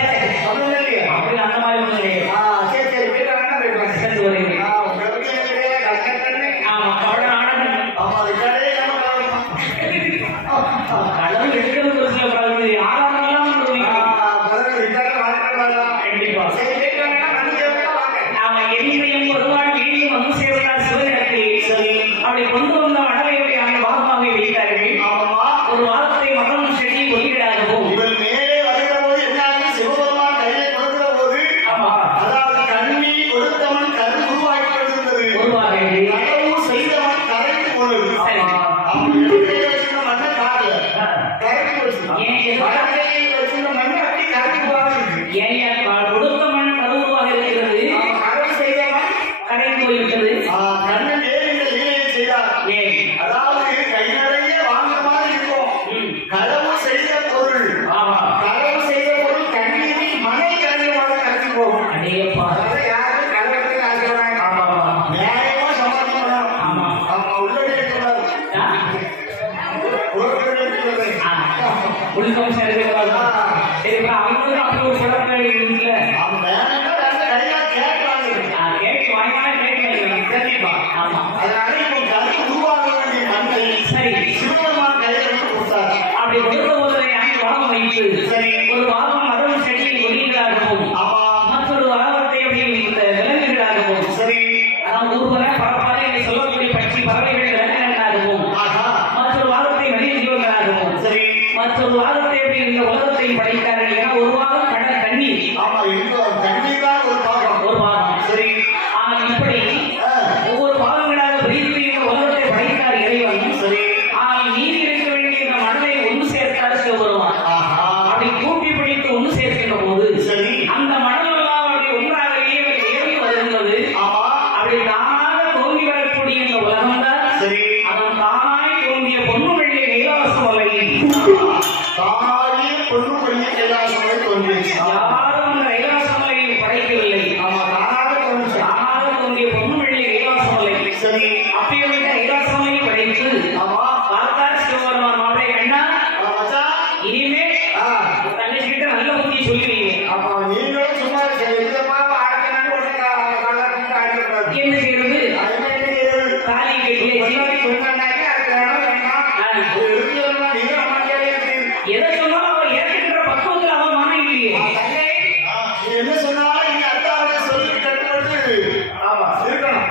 சொன்னது இல்லையா? அப்படி அந்த மாதிரி ஒன்றும் கிடையாது. சரி சரி வீட்டை வேணா போயிட்டு சென்று வருகிறேன். உங்களுக்கு எனக்கு கஷ்டப்பட்டு ஆமா கவலை நாடகம் ஆமா அதுக்காகவே நம்ம கடவுள் எடுக்கிறது ஒரு சில பிறகு ஆதாரம்லாம் கண்டிப்பா அவன் என்னையும் ஒருவாள் வீட்டையும் வந்து சேர்ந்தார் சிவனிடத்தில். அப்படி கொண்டு வந்த மடலையுடைய அந்த வாகமாவை வைத்தார்கள். ஒரு வாரத்தை மகனும் செடி ஒதுக்கீடாகவும் இவள் மேலே வருகிற போது என்ன சிவபெருமான் கையை கொடுக்கிற போது ஆமா அதாவது கண்ணி கொடுத்தவன் கரு உருவாக்கி கொண்டிருந்தது. உருவாக கடவு செய்தவன் கரைந்து கொண்டது. சரி. அவன் இடத்திலே வச்சிருந்த மண்ணை காடல கரைந்து போச்சு. ஏன் எது- வடக்கையில் வச்சிருந்த மண்ணை அப்படி கரைந்து போகிறது. ஏன் கொடுத்த மண் கருவுருவாக இருக்கிறது. அவன் கடவு செய்தவன் கரைந்து போய்விட்டது. கண்ணன் ஏன் இந்த லீலையை செய்தார்? ஏன் அதாவது கை நிறைய வாங்குற மாதிரி இருக்கும். களவு செய்த பொருள் ஆமா களவு செய்த பொருள் கண்ணீரில் மனை கரையமாக கட்டி போகும். அடேப்பா அதனால யாரும் களவெடுத்து ஆசைப்படுறாங்க. ஆமா நியாயமா சம்பாதிக்க வேணும். ஆமா அவங்க உள்ளே இருக்கிறார். உள்கம் சேர்க்கிறாங்க. சரி அவங்களுக்கு அப்படி ஒரு குழப்பங்கள் இருக்குல்ல. அவன் வேணும்னா அந்த கையால் கேட்கறாங்க. கேட்டு வாங்கினா கேட்கலாம். கண்டிப்பா. ஆமா அதனால இப்போ கரு உருவாக வேண்டிய மண்ணை சரி. சிவபெருமான் கையில் எடுத்து கொடுத்தார். அப்படி கொடுத்த போது அங்கே வாகம் வைத்து சரி. ஒரு வாகம் மரம் செடியை ஒதுக்கிறாகவும் ஆமா. மற்றொரு வாகத்தை அப்படி விலங்குகளாகவும் சரி. அதாவது ஊர்வல பரப்பாறை என்று சொல்லக்கூடிய பட்சி பறவைகள் விலங்குகளாகவும் ஆஹா. மற்றொரு வாகத்தை மனித ஜீவங்களாகவும் சரி. மற்றொரு வாகத்தை அப்படி இந்த உலகத்தை படைத்தார்கள். ஏன்னா ஒரு வாகம் கடல் தண்ணீர் ஆமா இப்போ தண்ணீர் தான் ஒரு பாகம். ஒரு வாகம். சரி. ஆனால் இப்படி ஆ. ஒவ்வொரு பாகங்களாக பிரித்து இந்த உலகத்தை படைத்தார் இறைவன். சரி. ஆனால் நீதி இருக்க வேண்டிய இந்த மணலை ஒன்று சேர்த்தார் சிவபெருமான். ஆஹா. அப்படி கூட்டி பிடித்து ஒன்று சேர்க்கின்ற போது சரி. அந்த மணல் எல்லாம் அப்படி ஒன்றாகவே ஏறி வருகிறது. ஆமா. அப்படி தானாக தோன்றி வரக்கூடிய இந்த உலகம் தான் சரி. அதன் தானாய் தோன்றிய பொண்ணு வெள்ளி கைலாசம் வலையில் தானாகவே பொண்ணு பண்ணி கைலாசமே தோன்றியது. யாரும் அந்த கைலாசம் வலையில் படைக்கவில்லை. ஆமா தானாக தோன்றிச்சு. தானாக தோன்றிய பொண்ணு வெள்ளி கைலாசம் வலை. சரி. அப்படிப்பட்ட கைலாசம் வலையை படைத்து ஆமா. பார்த்தார் சிவபெருமான். மாப்பிளை கண்ணா மச்சான். இனிமே தங்கச்சிக்கிட்ட நல்ல புத்தியை சொல்லுவீங்க. அப்ப நீங்களும் சும்மா எந்தப்பா ஆடுக்கணும் ஒண்ணு காலத்துக்கு ஆடிக்கிறாரு. என்ன செய்யறது? தாலி கட்டியாச்சு. சொன்னாக்கே அது வேணும் வேண்டாம் இருக்கிறதா நீங்க அம்மாக்கியாலே எதை சொன்னாலும் அவர் ஏற்கின்ற பக்குவத்தில் அவன் மனம் இல்லையே. நீ என்ன சொன்னாலும் நீங்க அத்தாவை சொல்லி கட்டுப்பட்டு ஆமா இருக்கணும்.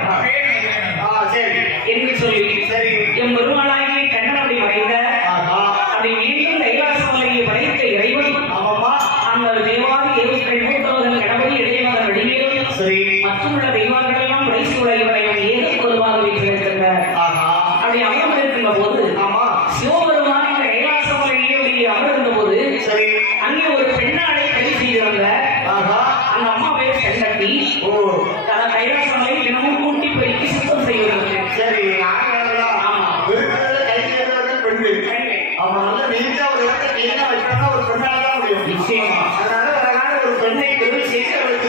சரி. என்று சொல்லி சரி. எம் பெருமாளாகிய கண்ணன் அப்படி படைத்த ஆஹா. அப்படி மீண்டும் கைலாச மலையை படைத்த இறைவன் ஆமாம்மா. அந்த தேவாதி தேவர்கள் மூத்தவர்கள் கணபதி இடையவர்கள் வெளியேறும் சரி. மற்றுமுள்ள தெய்வங்கள் எல்லாம் உடைசூட இவரை ஏக பொதுவாக வைத்திருக்கின்றனர். ஆஹா. அப்படி அமர்ந்திருக்கின்ற போது ஆமா. சிவபெருமான் இந்த கைலாச மலையை அப்படி அமர்ந்த போது சரி. அங்கே ஒரு பெண்ணாடை கறி செய்திருந்த ஆஹா. அந்த அம்மா பேர் செங்கட்டி. ஓ கைலாச மலை தினமும் கூட்டி பெருக்கி சுத்தம் செய்வது. சரி. ஆமா. இருக்கிறதுல கை செய்யறது பெண்ணு. அவன் நல்ல நீட்டா ஒரு இடத்தை கிளீனா வைக்கணும்னா ஒரு பெண்ணால தான் முடியும். நிச்சயமா அதனால அதனால ஒரு பெண்ணை பெருமை செய்து அவளுக்கு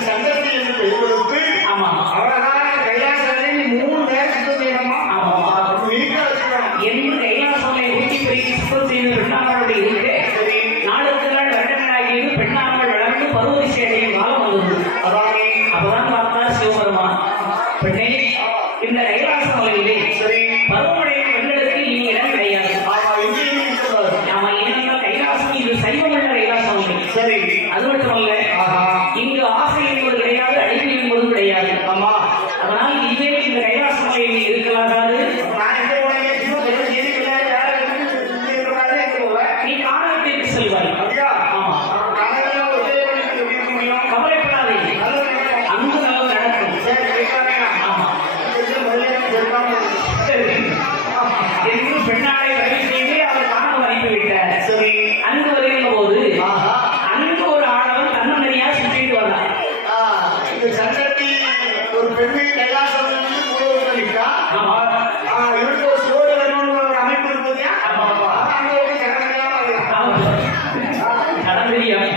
சுவாமி. அப்பதான் பார்த்தார் சிவபெருமான். பெண்ணே, இந்த கைலாச மலையிலே சரி. பருவமழையை பெண்களுக்கு இனி இடம் கிடையாது. ஆமா, எங்கேயும் இருக்கிறார். ஆமா, ஏனென்றால் கைலாசம் இது சைவமுள்ள கைலாசம் இல்லை. சரி. அது மட்டுமல்ல, ஆஹா. இங்கு ஆசை என்பது கிடையாது, அழிவு என்பதும் கிடையாது. ஆமா. அதனால் இதே இந்த கைலாச மலையில் இருக்கலாகாது. நான் எங்க போனேன்? எது கிடையாது. யாரும் இங்க இருக்கிறாரு, எங்க போவேன்? நீ காரணத்திற்கு செல்வாய். அப்படியா? ஆமா, காலையில ஒரு எப்படி இருக்க முடியும்? கவலைப்படாதே, நல்லது நினைக்கிறேன். அங்கு நல்லது நடக்கும். சரி, கேட்கலாமே. ஆமா, இது மரியாதை கேட்காம. சரி. என்று பெண்ணாடை வரை செய்து அவர் காண அனுப்பிவிட்டார். சரி. அங்கு வருகின்ற போது ஆஹா. அங்கு ஒரு ஆடவன் தன்னந்தனியா சுற்றிட்டு வந்தான். ஆ, இந்த சட்டத்தி ஒரு பெண்ணை கைலாசத்திலிருந்து பூலோகத்தில் நிற்கா. ஆமா. இவருக்கு ஒரு ஸ்டோரி வரணும்னு ஒரு அமைப்பு இருக்குது. ஆமா, ஆமா. அங்க ஒரு சடங்கையாக கடந்தறியம்.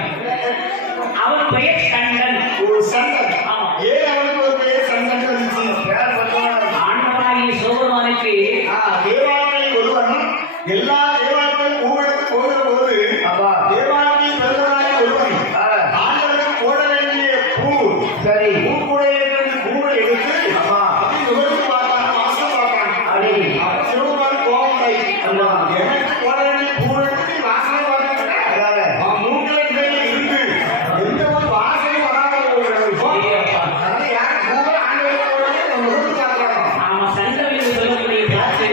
அவன் பெயர் கண்டன். ஒரு சண்டன். ஆமா. ஏன் அவனுக்கு ஒரு பெயர் சண்டன் வந்துச்சு? பேர் சொல்லுவாங்க. ஆண்டவனாகிய சிவபெருமானுக்கு தேவாலயம் ஒருவன் எல்லா தேவாலயங்களும் பூவெடுத்து போகிற போது தேவாலயம் பெருவனாய ஒருவன் ஆண்டவனுக்கு போட வேண்டிய பூ சரி பூவை எடுத்து அப்படி நுகர்ந்து பார்த்தான், வாசம் பார்த்தான். அவன் சிவபெருமான் கோபம் உண்டாயிற்று. எனக்கு போட வேண்டிய பூ எடுத்து நீ வாசனை பார்த்தாங்க. அவன் மூக்கில கையில இருந்து எந்த ஒரு வாசனையும் வராத போகிறது. அதனால யார் பூவை ஆண்டவனுக்கு போடுறது நம்ம நுகர்ந்து பார்க்கலாம். ஆமா, சண்டம் என்று சொல்லக்கூடிய காற்று.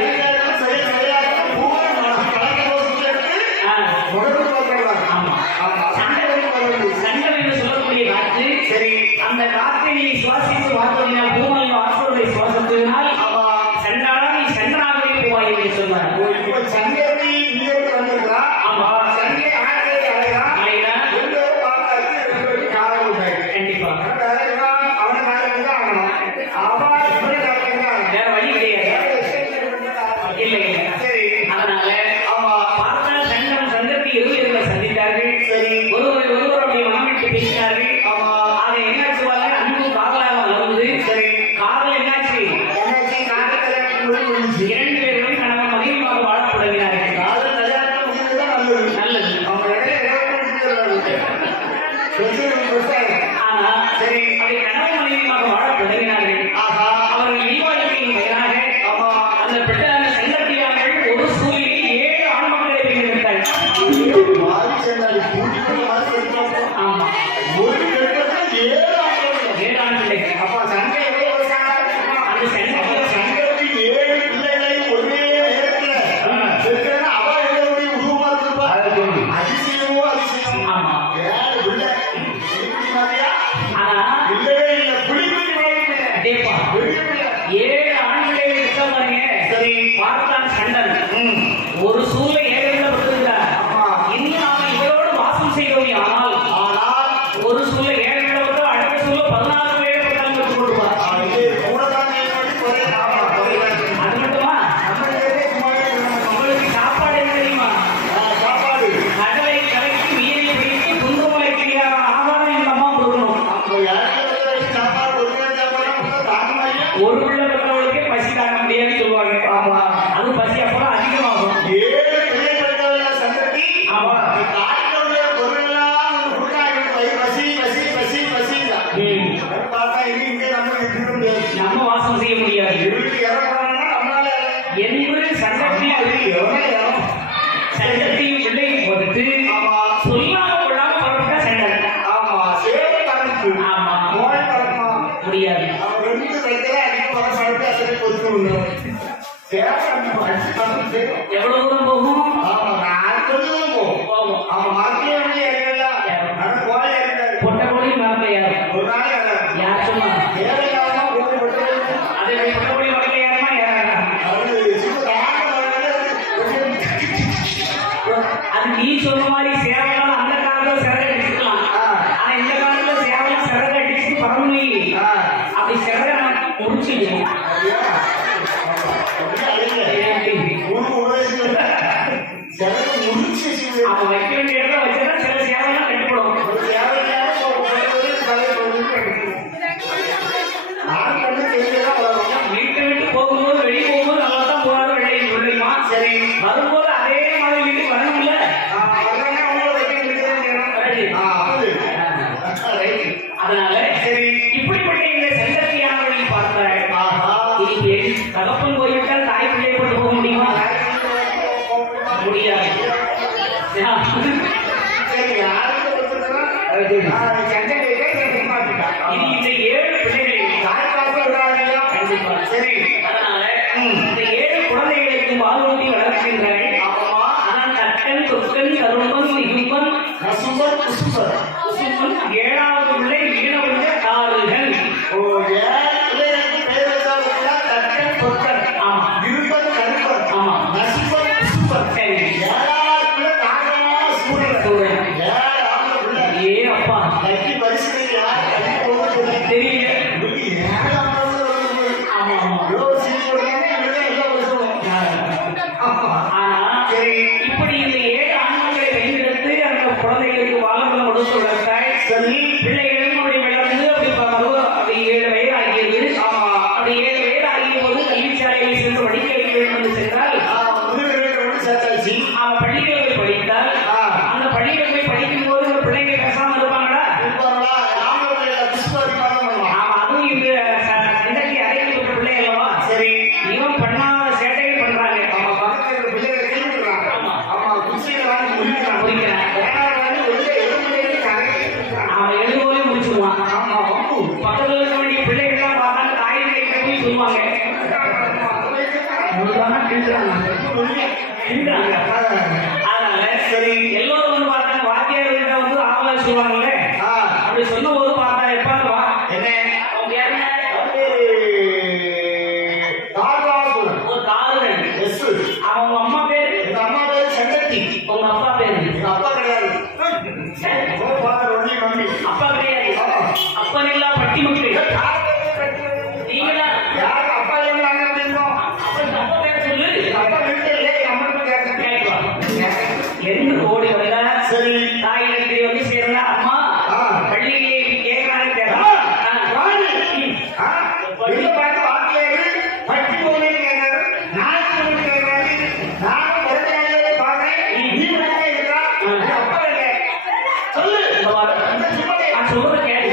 ஆமா, சண்டம் என்று சொல்லக்கூடிய காற்று. அந்த காற்றை நீ சுவாசித்து வாழ்வதனால் பூமியில் ஆற்றலுடைய சுவாசத்தினால் சண்டாளா நீ சண்டனாகவே போவாய் என்று சொன்னார். ஆமா, அலையா? கண்டிப்பா வேற வழி கிடையாது. இல்லை இல்லை. அதனால பார்த்தால் சண்டம் சங்கத்தை இருவர்கள் சந்தித்தார்கள். ஒருவருடைய மனமிட்டு பேசினார்கள். அதை என்னாச்சு வர அன்பு காதலாக வளர்ந்து காதல் என்னாச்சு? இரண்டு பேரும் கணவன் மனைவியாக வாழத் தொடங்கினார்கள். நல்லது. ஆனா அதை கணவன் மனைவியாக வாழத் தொடங்கினார்கள். அவர்கள் இல்வாழ்க்கையின் பெயராக அந்த பெற்றான சங்கத்தியார்கள் ஒரு சூழலில் 7 ஆண் மக்களை பெற்றெடுத்தார்கள். ஆமா, 7 ஆண் பிள்ளைகள். அந்த ஆமா. ஆனா அதேப்பா 7 ஆண்களை இருக்க பாருங்க. பார்த்தான் சண்டன் ஒரு சூழலை 7 பட்டிருக்கிறார். இன்னும் நாம இவரோடு வாசம் செய்தோம். ஆனால் ஒரு சூழலை 7 பட்டு அடுத்த சூழல் 14 பேரை பட்டாங்க போட்டுவார். அது மட்டுமா? உங்களுக்கு சாப்பாடு என்ன தெரியுமா? கடலை கலக்கி மீனை பிடித்து குண்டுமலை கிளியான ஆதாரம் எங்க அம்மா கொடுக்கணும். ஒரு பிள்ளை பெற்றவர்களுக்கே பசி தாங்க முடியாதுன்னு சொல்லுவாங்க. அது பசி அப்புறம் அதிகமாகும். ஆமா. நம்ம வாசம் செய்ய முடியாது என்று சங்கத்தையும் பிள்ளையும் போட்டு சொல்லாம கொள்ளாம புறப்பட்ட சண்டன். ஆமா, முடியாது. எவ்வளவு தூரம் போகும்? போகும். பொட்ட கோழி மரத்துல ஏறும். யார் சொன்னா? அது பொட்ட கோழி மரத்துல ஏறுமா ஏறாதா? அது நீ சொன்ன மாதிரி சேவலாம் அந்த காலத்துல சிறகு அடிச்சுக்கலாம். ஆனா இந்த காலத்துல சேவலாம் சிறகு அடிச்சுட்டு பரவலி அப்படி சிறக முடிச்சிடும். அப்ப வைக்க வேண்டிய இடத்துல வச்சா சில சேவலாம் கட்டுப்படும். வீட்டை விட்டு போகும்போது வெளியே போகும்போது நல்லா தான் போறாரு. வெள்ளையுமா சரி வரும்போது அதே மாதிரி வீட்டுக்கு வரணும்ல. அதனால சரி இருந்தாங்க. அதனால சரி எல்லோரும் வந்து பார்த்தாங்க வாத்தியார்கிட்ட வந்து ஆவலா சொல்லுவாங்கல்ல அப்படி சொல்லும் போது பார்த்தா எப்பா என்ன அவங்க யாருங்க ஒரு தாருடன் அவங்க அம்மா பேரு செங்கத்தி உங்க அப்பா பேரு அப்பா கிடையாது அப்பா கிடையாது அப்பன் இல்லா பட்டி மக்கள் நீங்களா யாரு அப்பா இருந்தாங்க தெரியும் அப்பா பேர் சொல்லு அப்பா வீட்டிலே அம்மனுக்கு கேட்கலாம் என்ன ஓடி வந்தா சரி தாயிடத்தை வந்து சேர்ந்த அம்மா பள்ளியிலே கேட்கறாங்க வெளில பார்த்து வாத்தியாரு பட்டி போனே கேட்கறாரு நாளைக்கு போனே கேட்கறாரு நானும் வருகிறாங்க பார்க்கிறேன் நீ வேணா இருக்கா அப்பா இல்லை சொல்லு அந்த சிவனை நான் சொல்றத கேளு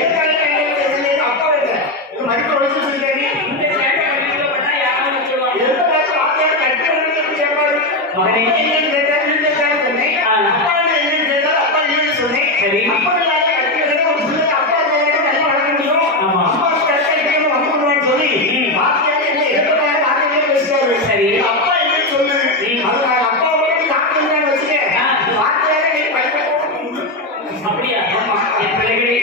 அப்பா இல்லை இது மடிக்க வயசு சொல்லிட்டாரு இந்த கேட்ட பள்ளியில பண்ணா யாரும் சொல்லுவாங்க எந்த பார்த்து வாத்தியார் கட்டி வந்து கேட்பாரு மகனே என்னன்னு கேட்டாரு இந்த கேட்க சொன்னேன் அப்பா என்னன்னு கேட்டாரு அப்பா இல்லைன்னு சொன்னேன் சரி அப்பா இல்லாத கட்டி வந்து ஒரு சின்ன அப்பா நல்லா வளர்க்க முடியும் ஆமா அம்மா கட்டி வந்து சொல்லி வாத்தியார் என்ன எதிர்பார்த்து வாத்தியாரே பேசுவாரு சரி அப்பா என்ன சொல்லு அது நான் அப்பா வந்து காட்டுறேன் வச்சுக்கேன் வாத்தியாரே நீ படிக்க அப்படியா என் பிள்ளைகளே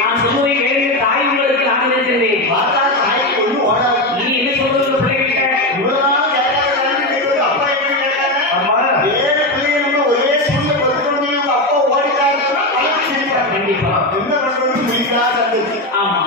நான் சொல்லுவை கேளுங்க தாய் உங்களுக்கு நான் இருக்கிறேன் பார்த்தா தாய்க்கு ஒன்றும் ஓடாது நீ என்ன சொல்றது பிள்ளைகிட்ட இவ்வளவுதான் கேட்காத கேட்குது அப்பா என்ன கேட்காத வேறு பிள்ளைங்க ஒரே சூழ்நிலை கொடுக்கணும் அப்பா ஓடிட்டாருன்னா பழக்கம் செய்யறாங்க கண்டிப்பா என்ன பண்றது முடிக்கிறா தந்துச்சு ஆமா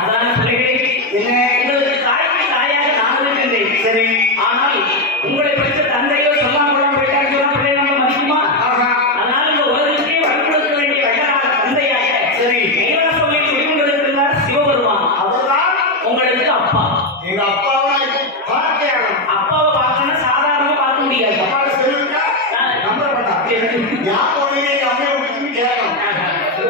அதான பிள்ளைகளே என்ன உங்களுக்கு தாய்க்கு தாயாக நான் இருக்கிறேன் சரி ஆனால் உங்களை படித்த தந்தையோ சொல்லாம கொள்ளாம போயிட்டாங்க சொன்னா பிள்ளை நம்ம மதிக்குமா அதனால இந்த உலகத்துக்கே வழிபடுத்த வேண்டிய வெள்ளராக தந்தையாக சரி கைலாசங்களை குடிகொண்டிருக்கிறார் சிவபெருமான் அதுதான் உங்களுக்கு அப்பா எங்க அப்பாவை பார்த்தேன் அப்பாவை பார்க்கணும்னா சாதாரணமா பார்க்க முடியாது அப்பாவை சொல்லிருக்கா நம்ப மாட்டான் யார் போனீங்க எங்க அம்மையை விட்டுன்னு கேட்கணும்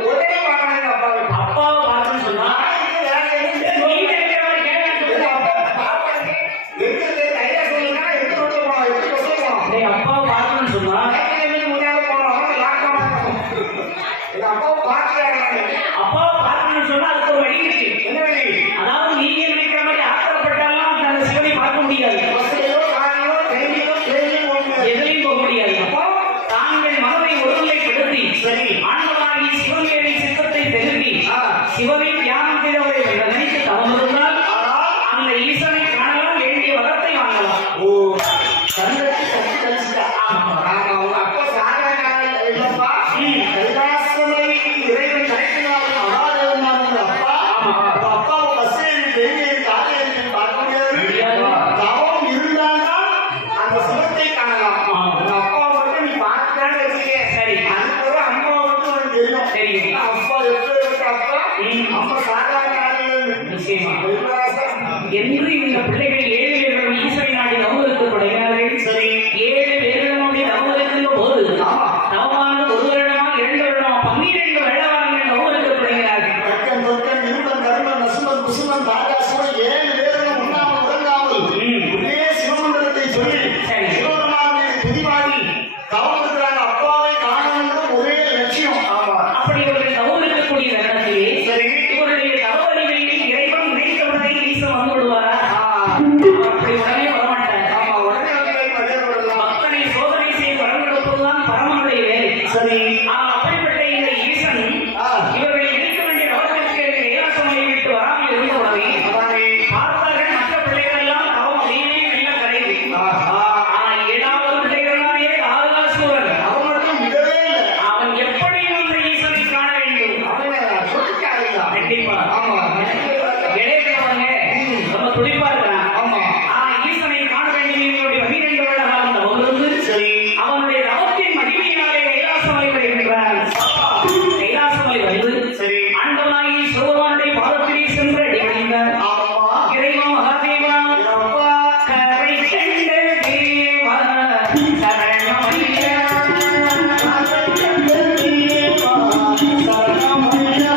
உடனே பார்க்கணும் எங்க அப்பாவை அப்பாவை பார்க்கணும்னு சொன்னா நாளைக்கு வேற எதுவும் நீ நினைக்கிற மாதிரி கேட்க எங்க அப்பாவை பார்ப்பாங்க எங்க கையில சொல்லுங்க எடுத்து விட்டு போனோம் எப்படி சொல்லுவோம் டேய் அப்பாவை பார்க்கணும்னு சொன்னா முன்னால போனோம் லாக்டவுன் எங்க அப்பாவை பார்க்கிறாங்க அப்பாவை பார்க்கணும்னு சொன்னா அதுக்கு ஒரு வழி இருக்கு என்ன வழி அதாவது நீங்க நினைக்கிற மாதிரி ஆத்திரப்பட்டாலும் அந்த சிவனை பார்க்க முடியாது பஸ்லையோ காரையோ ட்ரெயினையோ ட்ரெயினையோ போக முடியாது எதிலையும் போக முடியாது அப்போ தாங்கள் மனதை ஒருநிலைப்படுத்தி சரி ஆண்டவராகி சிவமேலை சித்தத்தை பெருக்கி சிவனை தியானம் செய்தவரை நினைத்து தவம் இருந்தால் ஆனால் அந்த ஈசனை காணலாம் வேண்டிய வரத்தை வாங்கலாம் ஓ கண்ணுக்கு கட்டி கழிச்சுட்டா ஆமா அவங்க அப்பா சாதாரண இல்லப்பா கைலாசமலை இறைவன் கட்டினாலும் அகாதேவனாக அப்பா அவங்க அப்பாவை பஸ் ஏறி ட்ரெயின் ஏறி கார் ஏறி பார்க்க முடியாது தவம் இருந்தால்தான் அந்த சிவத்தை காணலாம் உங்க அப்பா மட்டும் நீ பார்த்துட்டான்னு வச்சுக்க சரி அதுக்கு அம்மா மட்டும் உனக்கு தெரியும் தெரியும் அப்பா எப்படி அப்பா அம்மா சாதாரண நிச்சயமா கைலாசம் என்று இந்த பிள்ளைகள் 7 பேர்களும் ஈசனை நாடி தவறுக்கு தொடங்கினார்கள் சரி 7 பேர்களுடைய தவறு இருக்கின்ற போது ஆமா தவமானது 1 வருடமா 2 வருடமா 12 வருடமாக தவறுக்கு தொடங்கினார்கள் கற்கன் தொற்கன் இரும்பன் கருமன் நசுமன் குசுமன் தாகாசுமன் 7 பேரும் உண்ணாமல் உறங்காமல் ஒரே சிவமந்திரத்தை சொல்லி சரி. சிவபெருமானுடைய துதிவாடி தவம் இருக்கிறாங்க அப்பாவை காணணும் ஒரே லட்சியம் ஆமா அப்படி அவர்கள் தவறு இருக்கக்கூடிய நேரத்திலே சரி இவருடைய தவறுகளில் இறைவன் நினைத்தவுடனே ஈசன் வந்து விடுவாரா அப்படி உடனே வரமாட்டார் ஆமா உடனே வந்து மரியாதை பண்ணலாம் பக்தனை சோதனை செய்து வரம் கொடுப்பதுதான் பரமனுடைய வேலை சரி அப்படிப்பட்ட இந்த ஈசன் இவர்கள் இருக்க வேண்டிய தவறுகளுக்கு கைலாசமலை விட்டு வராமல் இருந்தவுடனே அதானே பார்த்தார்கள் மற்ற பிள்ளைகள் எல்லாம் தவம் அப்படியே நல்ல கரைவு ஆனா 7வது பிள்ளைகள் தானே ஆறுகாசூரன் அவன் மட்டும் விடவே இல்லை அவன் எப்படியும் அந்த ஈசனை காண வேண்டும் அவனை சொல்லிக்காரங்களா கண்டிப்பா ஆமா இளையவங்க ரொம்ப துடிப்பா இருக்கிறான் ஆமா ஈசனை காண வேண்டிய இவருடைய 12 வருட காலம் தவம் இருந்து சரி அவனுடைய தவத்தின் மகிமையினாலே கைலாசமலை வருகின்றான் கைலாசமலை வந்து சரி ஆண்டவனாகி சிவபெருமானுடைய பாதத்திலே சென்று அடிபணிந்தார் ஆமா இறைவா மகாதேவா அப்பா கரை கண்ட தேவா சரணமையா சரணமையா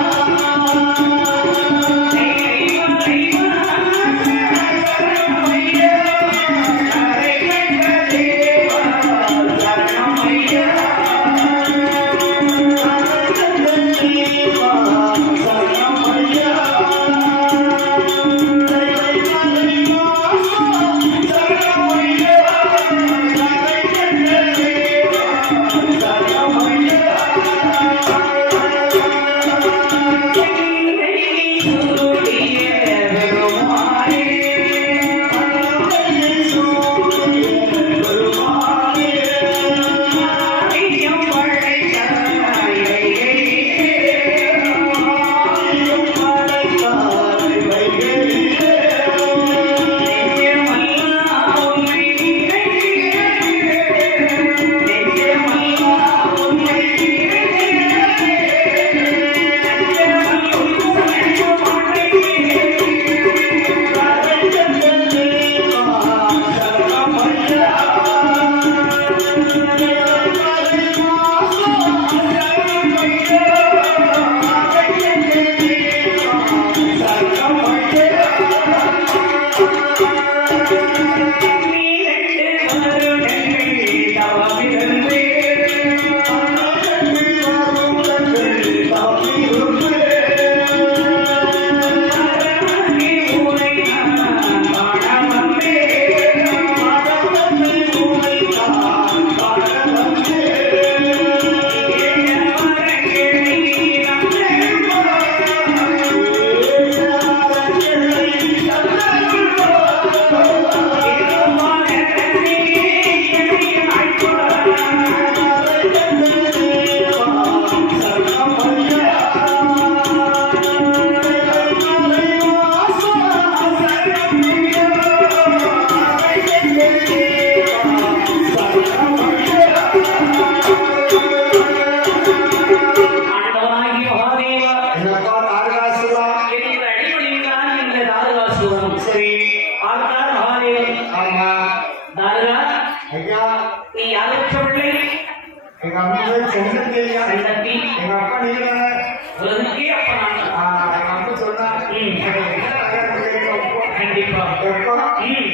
கண்டிப்பா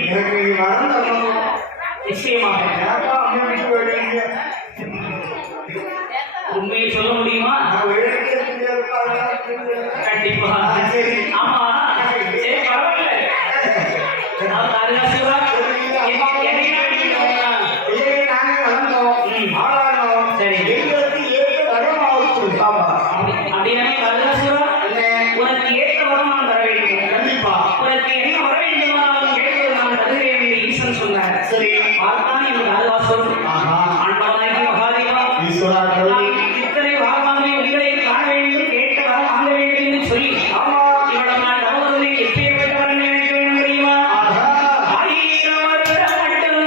எனக்கு நீ வரம் தரணும். நிச்சயமாக ஏப்பா அப்படி விட்டு போயிடுறீங்க? உண்மையை சொல்ல முடியுமா? நான் வேலைக்கே முடியாதுப்பா, அதெல்லாம் முடியாது. கண்டிப்பா சரி. ஆமா சரி பரவாயில்ல அவர் அருகாசிவா ஐயே, நாங்க வளர்ந்தோம், ஆளானோம். சரி. எங்களுக்கு ஏற்ற வரம் ஆகும். ஆமா. அப்படியே அருகாசிவா உனக்கு ஏற்ற வரம் நான் தர வேண்டும். கண்டிப்பா. உனக்கு என்ன வர வேண்டுமானாலும் கேட்பது நான் தருகிறேன் என்று ஈசன் சொன்னார். சரி. பார்த்தான் இவன் அருகாசம் ஆஹா. ஆண்டவனாகி மகாதேவா ஈஸ்வரா கருணை. நான் இத்தனை வாரமாகவே உங்களை காண வேண்டும், கேட்ட வரம் வாங்க வேண்டும் என்று சொல்லி ஆமா. இவ்வளவு நான் நவவரனை எப்பேற்பட்ட வரன் எனக்கு வேண்டும் தெரியுமா? ஆஹா. 1000 வருடம் மட்டும்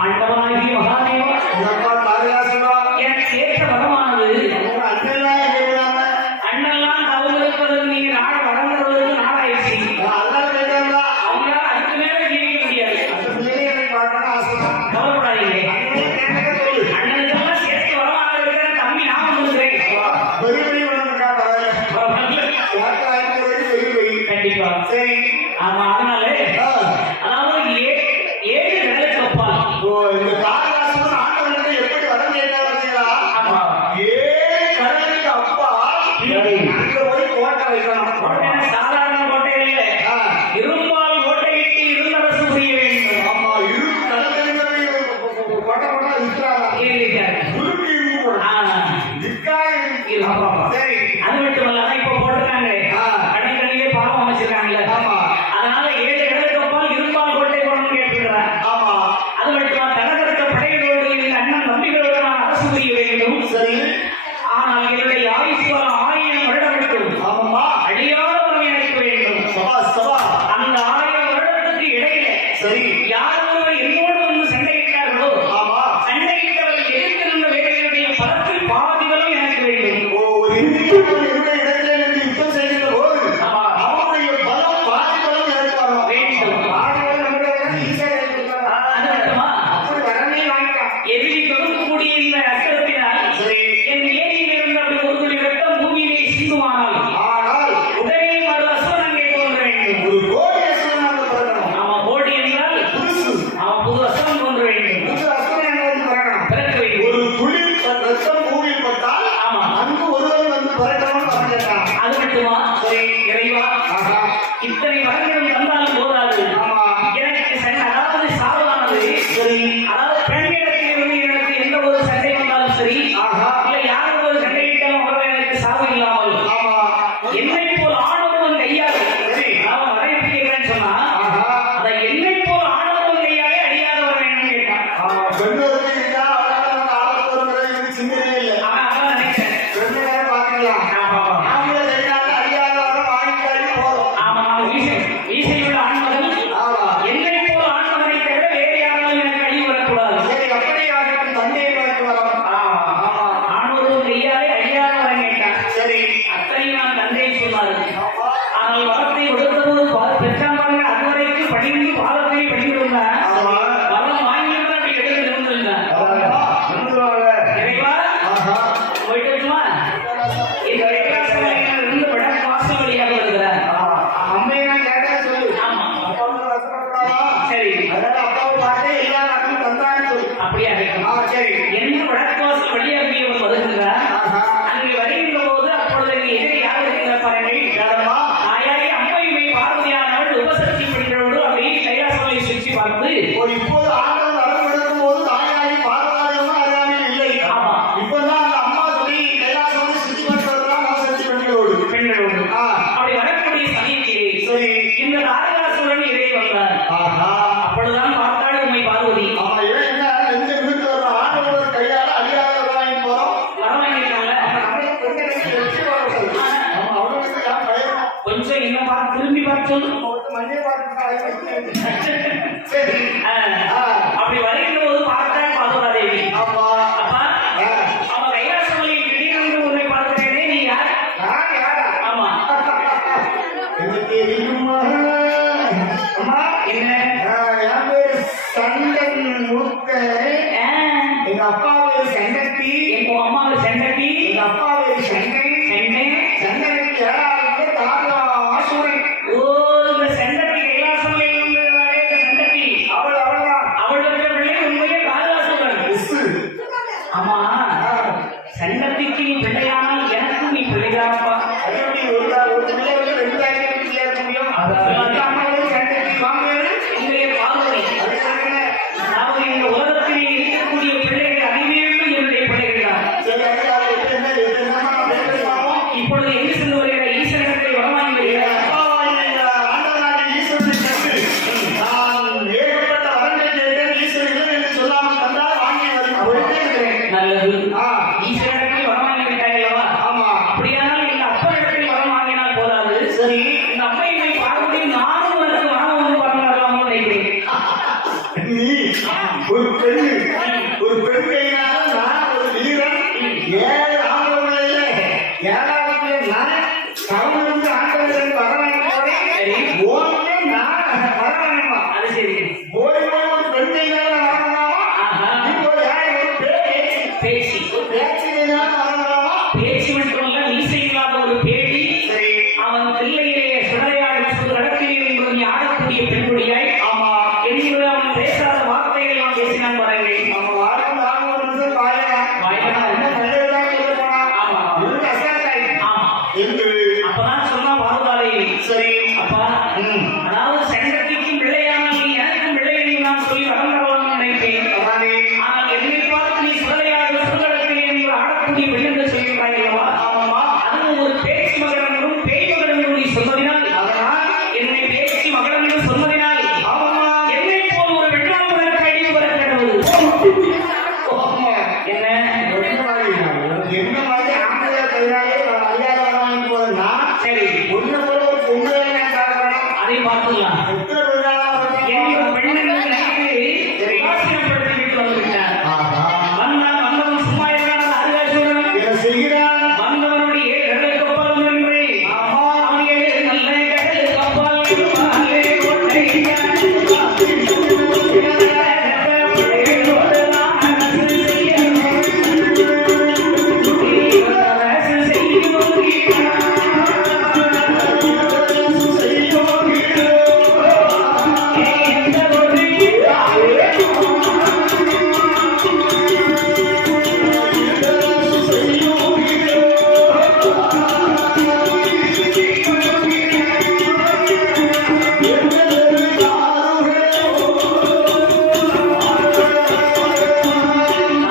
ஆண்டவனாகி மகாதேவா என்னப்பா தாரியாசனா? எனக்கு ஏற்ற வரமானது உங்க அண்ணெல்லாம் எங்க விடாம? அண்ணெல்லாம் தவறு இருப்பதற்கு நீங்க நாடு வளர்ந்ததுக்கு நாடாயிடுச்சு. அண்ணன் கேட்டாங்களா? அவங்களால அதுக்கு மேல ஜீவிக்க முடியாது. அந்த பிள்ளையை எனக்கு பார்க்கணும்னு ஆசைதான். கவலைப்படாதீங்க. அண்ணனே கேட்க சொல்லு. அண்ணனுக்கெல்லாம் சேர்த்து வரமான இருக்கிற தம்பி நான் வந்துருக்கிறேன். பெரிய பெரிய உடம்பு இருக்கா பாரு. யாருக்கு 500 வயசு பெரிய பெரிய. கண்டிப்பா சரி. ஆமா அதனால ஆ. அதாவது ஏழு கடலுக்கு அப்பால் ஓ, இந்த தாரியாசனா ஆண்டவன்கிட்ட எப்படி வரம் கேட்டா பார்த்தீங்களா? ஆமா. 7 கடலுக்கு அப்பா அங்க போய் கோட்டை வைக்கணும். கோட்டை சாதாரண கோட்டை இல்லை. ஆ. இரும்பால் கோட்டையிட்டு இருந்தரசு புரிய வேண்டும். ஆமா, இரு கடற்கரைகளை கோட்டை கோட்டை விற்கிறாங்க. இருக்கிறார். குறுக்கு இரும்பு போடும். விற்காக இது ஆமா. சரி. அது மட்டுமல்ல அதான் இப்ப போட்டிருக்காங்க ஆ. கடற்கரையிலே பாலம் அமைச்சிருக்காங்கல்ல. ஆமா. அதனால 7 கடலுக்கு அப்பால் இரும்பால் கோட்டை போடணும்னு கேட்டுக்கிறார். ஆமா. அது மட்டும் தனதற்க படைகளோடு என் அண்ணன் தம்பிகளோடு நான் அரசு புரிய வேண்டும். சரி. ஆனால் என்னுடைய ஆயுஷ்காலம் 1000 வருடம் மட்டும் ஆமாம்மா. அழியாத வரம் எனக்கு வேண்டும். சபா சபா. அந்த 1000 வருடத்துக்கு இடையில சரி. யார் ஒருவர் என்னோடு வந்து சண்டையிட்டார்களோ ஆமா. சண்டையிட்டவர்கள் எதிர்த்திருந்த வேலைகளுடைய பலத்தில் பாதி வரம் எனக்கு வேண்டும். ஓ, ஒரு இந்தியர்கள் இருந்த இடத்திலே நின்று யுத்தம் செய்கிற போது ஆமா. அவனுடைய பலம் பாதி பலம் எனக்கு வரணும். வேண்டும். பாதி பலம் நம்முடைய பலம் ஈஸியாக எடுத்துக்கலாம். அது மட்டுமா அப்படி வரமே வாங்கிக்கலாம். எதிரி தொடர்புக்கூடிய இந்த அஸ்திரத்தினால் சரி. என் ஏரியில் இருந்த அப்படி ஒரு துளி ரத்தம் பூமியிலே சிந்துமானால் ஆனால் உடனே மறு அசுரன் அங்கே தோன்ற வேண்டும். ஒரு கோடி அசுரனாக பிறக்கணும். ஆமா கோடி என்றால் சரி. அப்படி வருகின்ற போது பார்த்தாள் பாதுகாதேவி. ஆமா. அப்பா அவ கைலாசமலையில் திடீரென்று உன்னை பார்க்கிறேனே, நீ யார்? நான் யாரா? ஆமா. எனக்கு தெரியுமா? அம்மா, என்ன? என் பேர் சண்டன் முத்த. ஆ, எங்க அப்பா பேர் சண்டத்தி. எங்க அம்மாவை செண்டட்டி, எங்க அப்பா பேர் சண்டன். செண்டை. சண்டனுக்கு ஏழாவது தாராசுரன். ஓ, இந்த செண்டட்டி கைலாசமலையில் இருந்து வரைய இந்த செண்டட்டி. அவள்தான். அவள் பெற்ற பிள்ளை உண்மையே காளிதாசுரன். மிஸ்ஸு. ஆமா, சண்டத்திக்கு நீ பிள்ளையானால் எனக்கும் நீ பிள்ளைதாப்பா. அது எப்படி ஒரு பிள்ளை வந்து 2000 பிள்ளையா இருக்க முடியும்? அந்த அம்மாவே சண்டத்தி வாங்குறது. உங்களுடைய பார்வை. அது என்ன? அதாவது இந்த உலகத்திலே இருக்கக்கூடிய பிள்ளைகள் அனைவரும் என்னுடைய பிள்ளைகள் தான். சரி, அது என்னமா நான் பேசுறோம்? இப்பொழுது எங்கு சென்று வருகிற ஈஸ்வரத்தை வரமாகி வருகிறார். நல்லது. ஈஸ்வரத்தை வரமாகி விட்டார்களவா? அப்படியானால் இந்த அப்பனிடத்தில் வரம் வாங்கினால் போதாது. இந்த அம்மையை பார்வதி நானும் உனக்கு வரம் ஒன்று வரலாம்னு நினைக்கிறேன். அது சரி. ஆஹா. பேச்சு பேச்சு மட்டுமல்ல, மீசை இல்லாத ஒரு பேடி அவன் பிள்ளையிலே சுடரையாடும் சுடரத்தில் என்பது நீ ஆடக்கூடிய பெண்குடியாய் என்று அவன் பேசாத வார்த்தைகள் நான் பேசினான் பாருங்கள். ஆமா, அப்பதான் சொன்னா பாதுகாதேவி. அப்பா, அதாவது சண்டத்திக்கும் பிள்ளையான நீ எனக்கும் பிள்ளை நீ நான் சொல்லி வரம் தரலாம்னு நினைப்பேன். ஆனால் என்னை பார்த்து நீ சுடரையாடும் சுடரத்தில் என்று ஆடக்கூடிய பெண் என்று சொல்கிறாய் அல்லவா? அதுவும் ஒரு பேச்சு மகன் என்றும் பேய் மகன் என்றும் நீ சொன்னதினால், என்னை பேச்சு மகன் என்று சொன்னதினால் என்னை போல் ஒரு பெண்ணால் உனக்கு அழிவு வர கடவுள். என்ன என்ன மாதிரி ஆம்பளை கையாலே அறியாத வாங்கி போதுன்னா சரி, ஒண்ணு போல ஒரு பொங்கலை நான் பார்க்கணும். அதை பார்த்துக்கலாம். எத்தனை பெருநாளா என்னை ஒரு பெண் என்று நினைத்து உதாசீனப்படுத்தி விட்டு வந்துவிட்டார். வந்தவன் சும்மா இருந்தான் அருகாசுரன். இதை செய்கிறான். வந்தவனுடைய கடல் கப்பல் என்று அவன் ஏழு நல்ல கடல் கப்பல் கோட்டை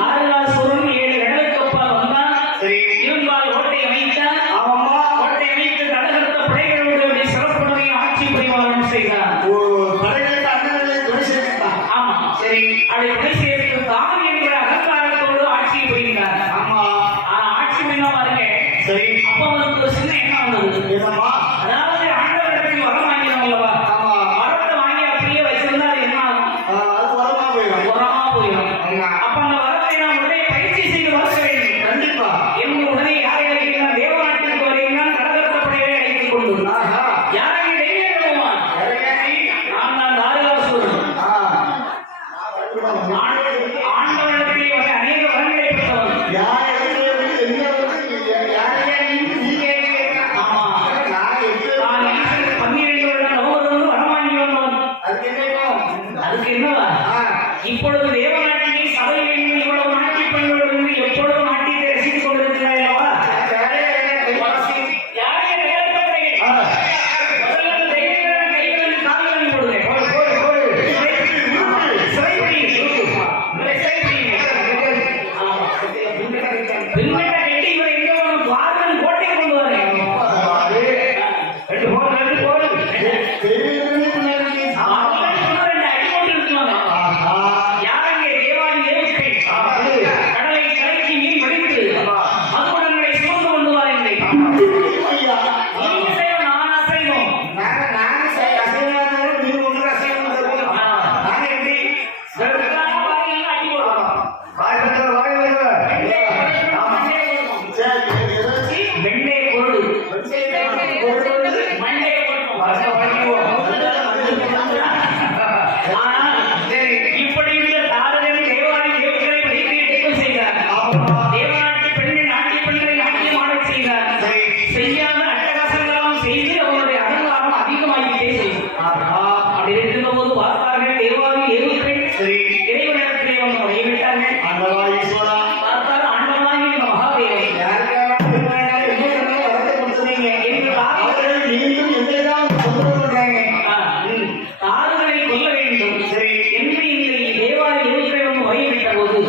ஆறுகாசுரன் ஏழு கடல் கப்பல் வந்தான். இரும்பால் ஓட்டை அமைத்தான். ஓட்டை அமைத்து தடகர்த்த படைகளோடு அப்படி சிறப்புடனே ஆட்சி பரிமாறம் செய்தான். படைகளுக்கு அண்ணனை துணை சேர்த்துட்டான். ஆமா, சரி. அதை துணை சேர்த்து தான் என்கிற அகங்காரத்தோடு ஆட்சியை புரிந்தார். ஆனா ஆட்சி புரிந்தா பாருங்க, சரி. அப்போ அவனுக்கு ஒரு சின்ன எண்ணம் வந்தது. என்னம்மா? அதாவது ஆண்டவரிடத்தில் வரம் வாங்கினோம் அல்லவா? வரத்தை வாங்கி அப்படியே வச்சிருந்தா அது என்ன ஆகும்? அது வரமா போயிடும். உரமா போயிடும். ஆமா. அப்ப அந்த வரத்தை நாம் உடனே பயிற்சி செய்து வளர்க்க வேண்டும். கண்டிப்பா. என்று உடனே யாரை அழைக்கிறான்? தேவநாட்டிற்கு வருகிறான். கடகர்த்த படையை அழைத்துக் கொண்டு யாரை தைரியம் வருவான்? நான் தான் தாரிகாசுரன். ஆண்டவரிடத்திலே வர அநேக வரங்களை பெற்றவன். யார் இடத்துல வந்து என்ன வந்து யாரையா நீ கேட்கிறீங்க? ஆமா, நான் எப்படி நான் ஈஸ்வரன் 12 வருடம் நவதோடு வரம் வாங்கி வந்தவன். அதுக்கு என்னைக்கும் அதுக்கு என்னவா? இப்பொழுது தேவநாட்டிலே சபையில் இவ்வளவு நாட்டி பெண்களோடு எப்பொழுதும் நாட்டியத்தை ரசித்துக் கொண்டிருக்கிறாய் அல்லவா? யாரை கையெழுத்தப்படுகிறேன்? முதல்ல தெய்வங்களின் கைகளில் கால்களில் போடுகிறேன். சிறைப்படி. ஆமா. பின்னட்ட கட்டி இவரை எங்க வேணும்? பாரதன் கோட்டையை கொண்டு வரேன். ரெண்டு போடு. ரெண்டு அடி போட்டு இருக்கலாம். யாரங்கே தேவாதி தேவத்தை கடலை கரைக்கு மீன் வடித்து அது தேவாதி தேவர்கள் சரி இறைவனிடத்திலே வந்து வழிவிட்டார்கள். ஆண்டவா ஈஸ்வரா பார்த்தால் அண்ணனாகி இந்த மகாதேவன் எங்கள் காதுகளை மீண்டும் எந்தைதான் தொந்தரவு பண்றாங்க காதுகளை கொல்ல வேண்டும் சரி என்று இந்த தேவாதி தேவர்கள் வந்து வழிவிட்ட போது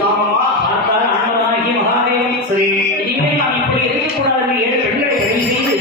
பார்த்தால் அண்ணனாகி மகாதேவன் சரி இனிமேல் நாம் இப்படி இருக்கக்கூடாது என்று 7 பெண்களை வழி செய்து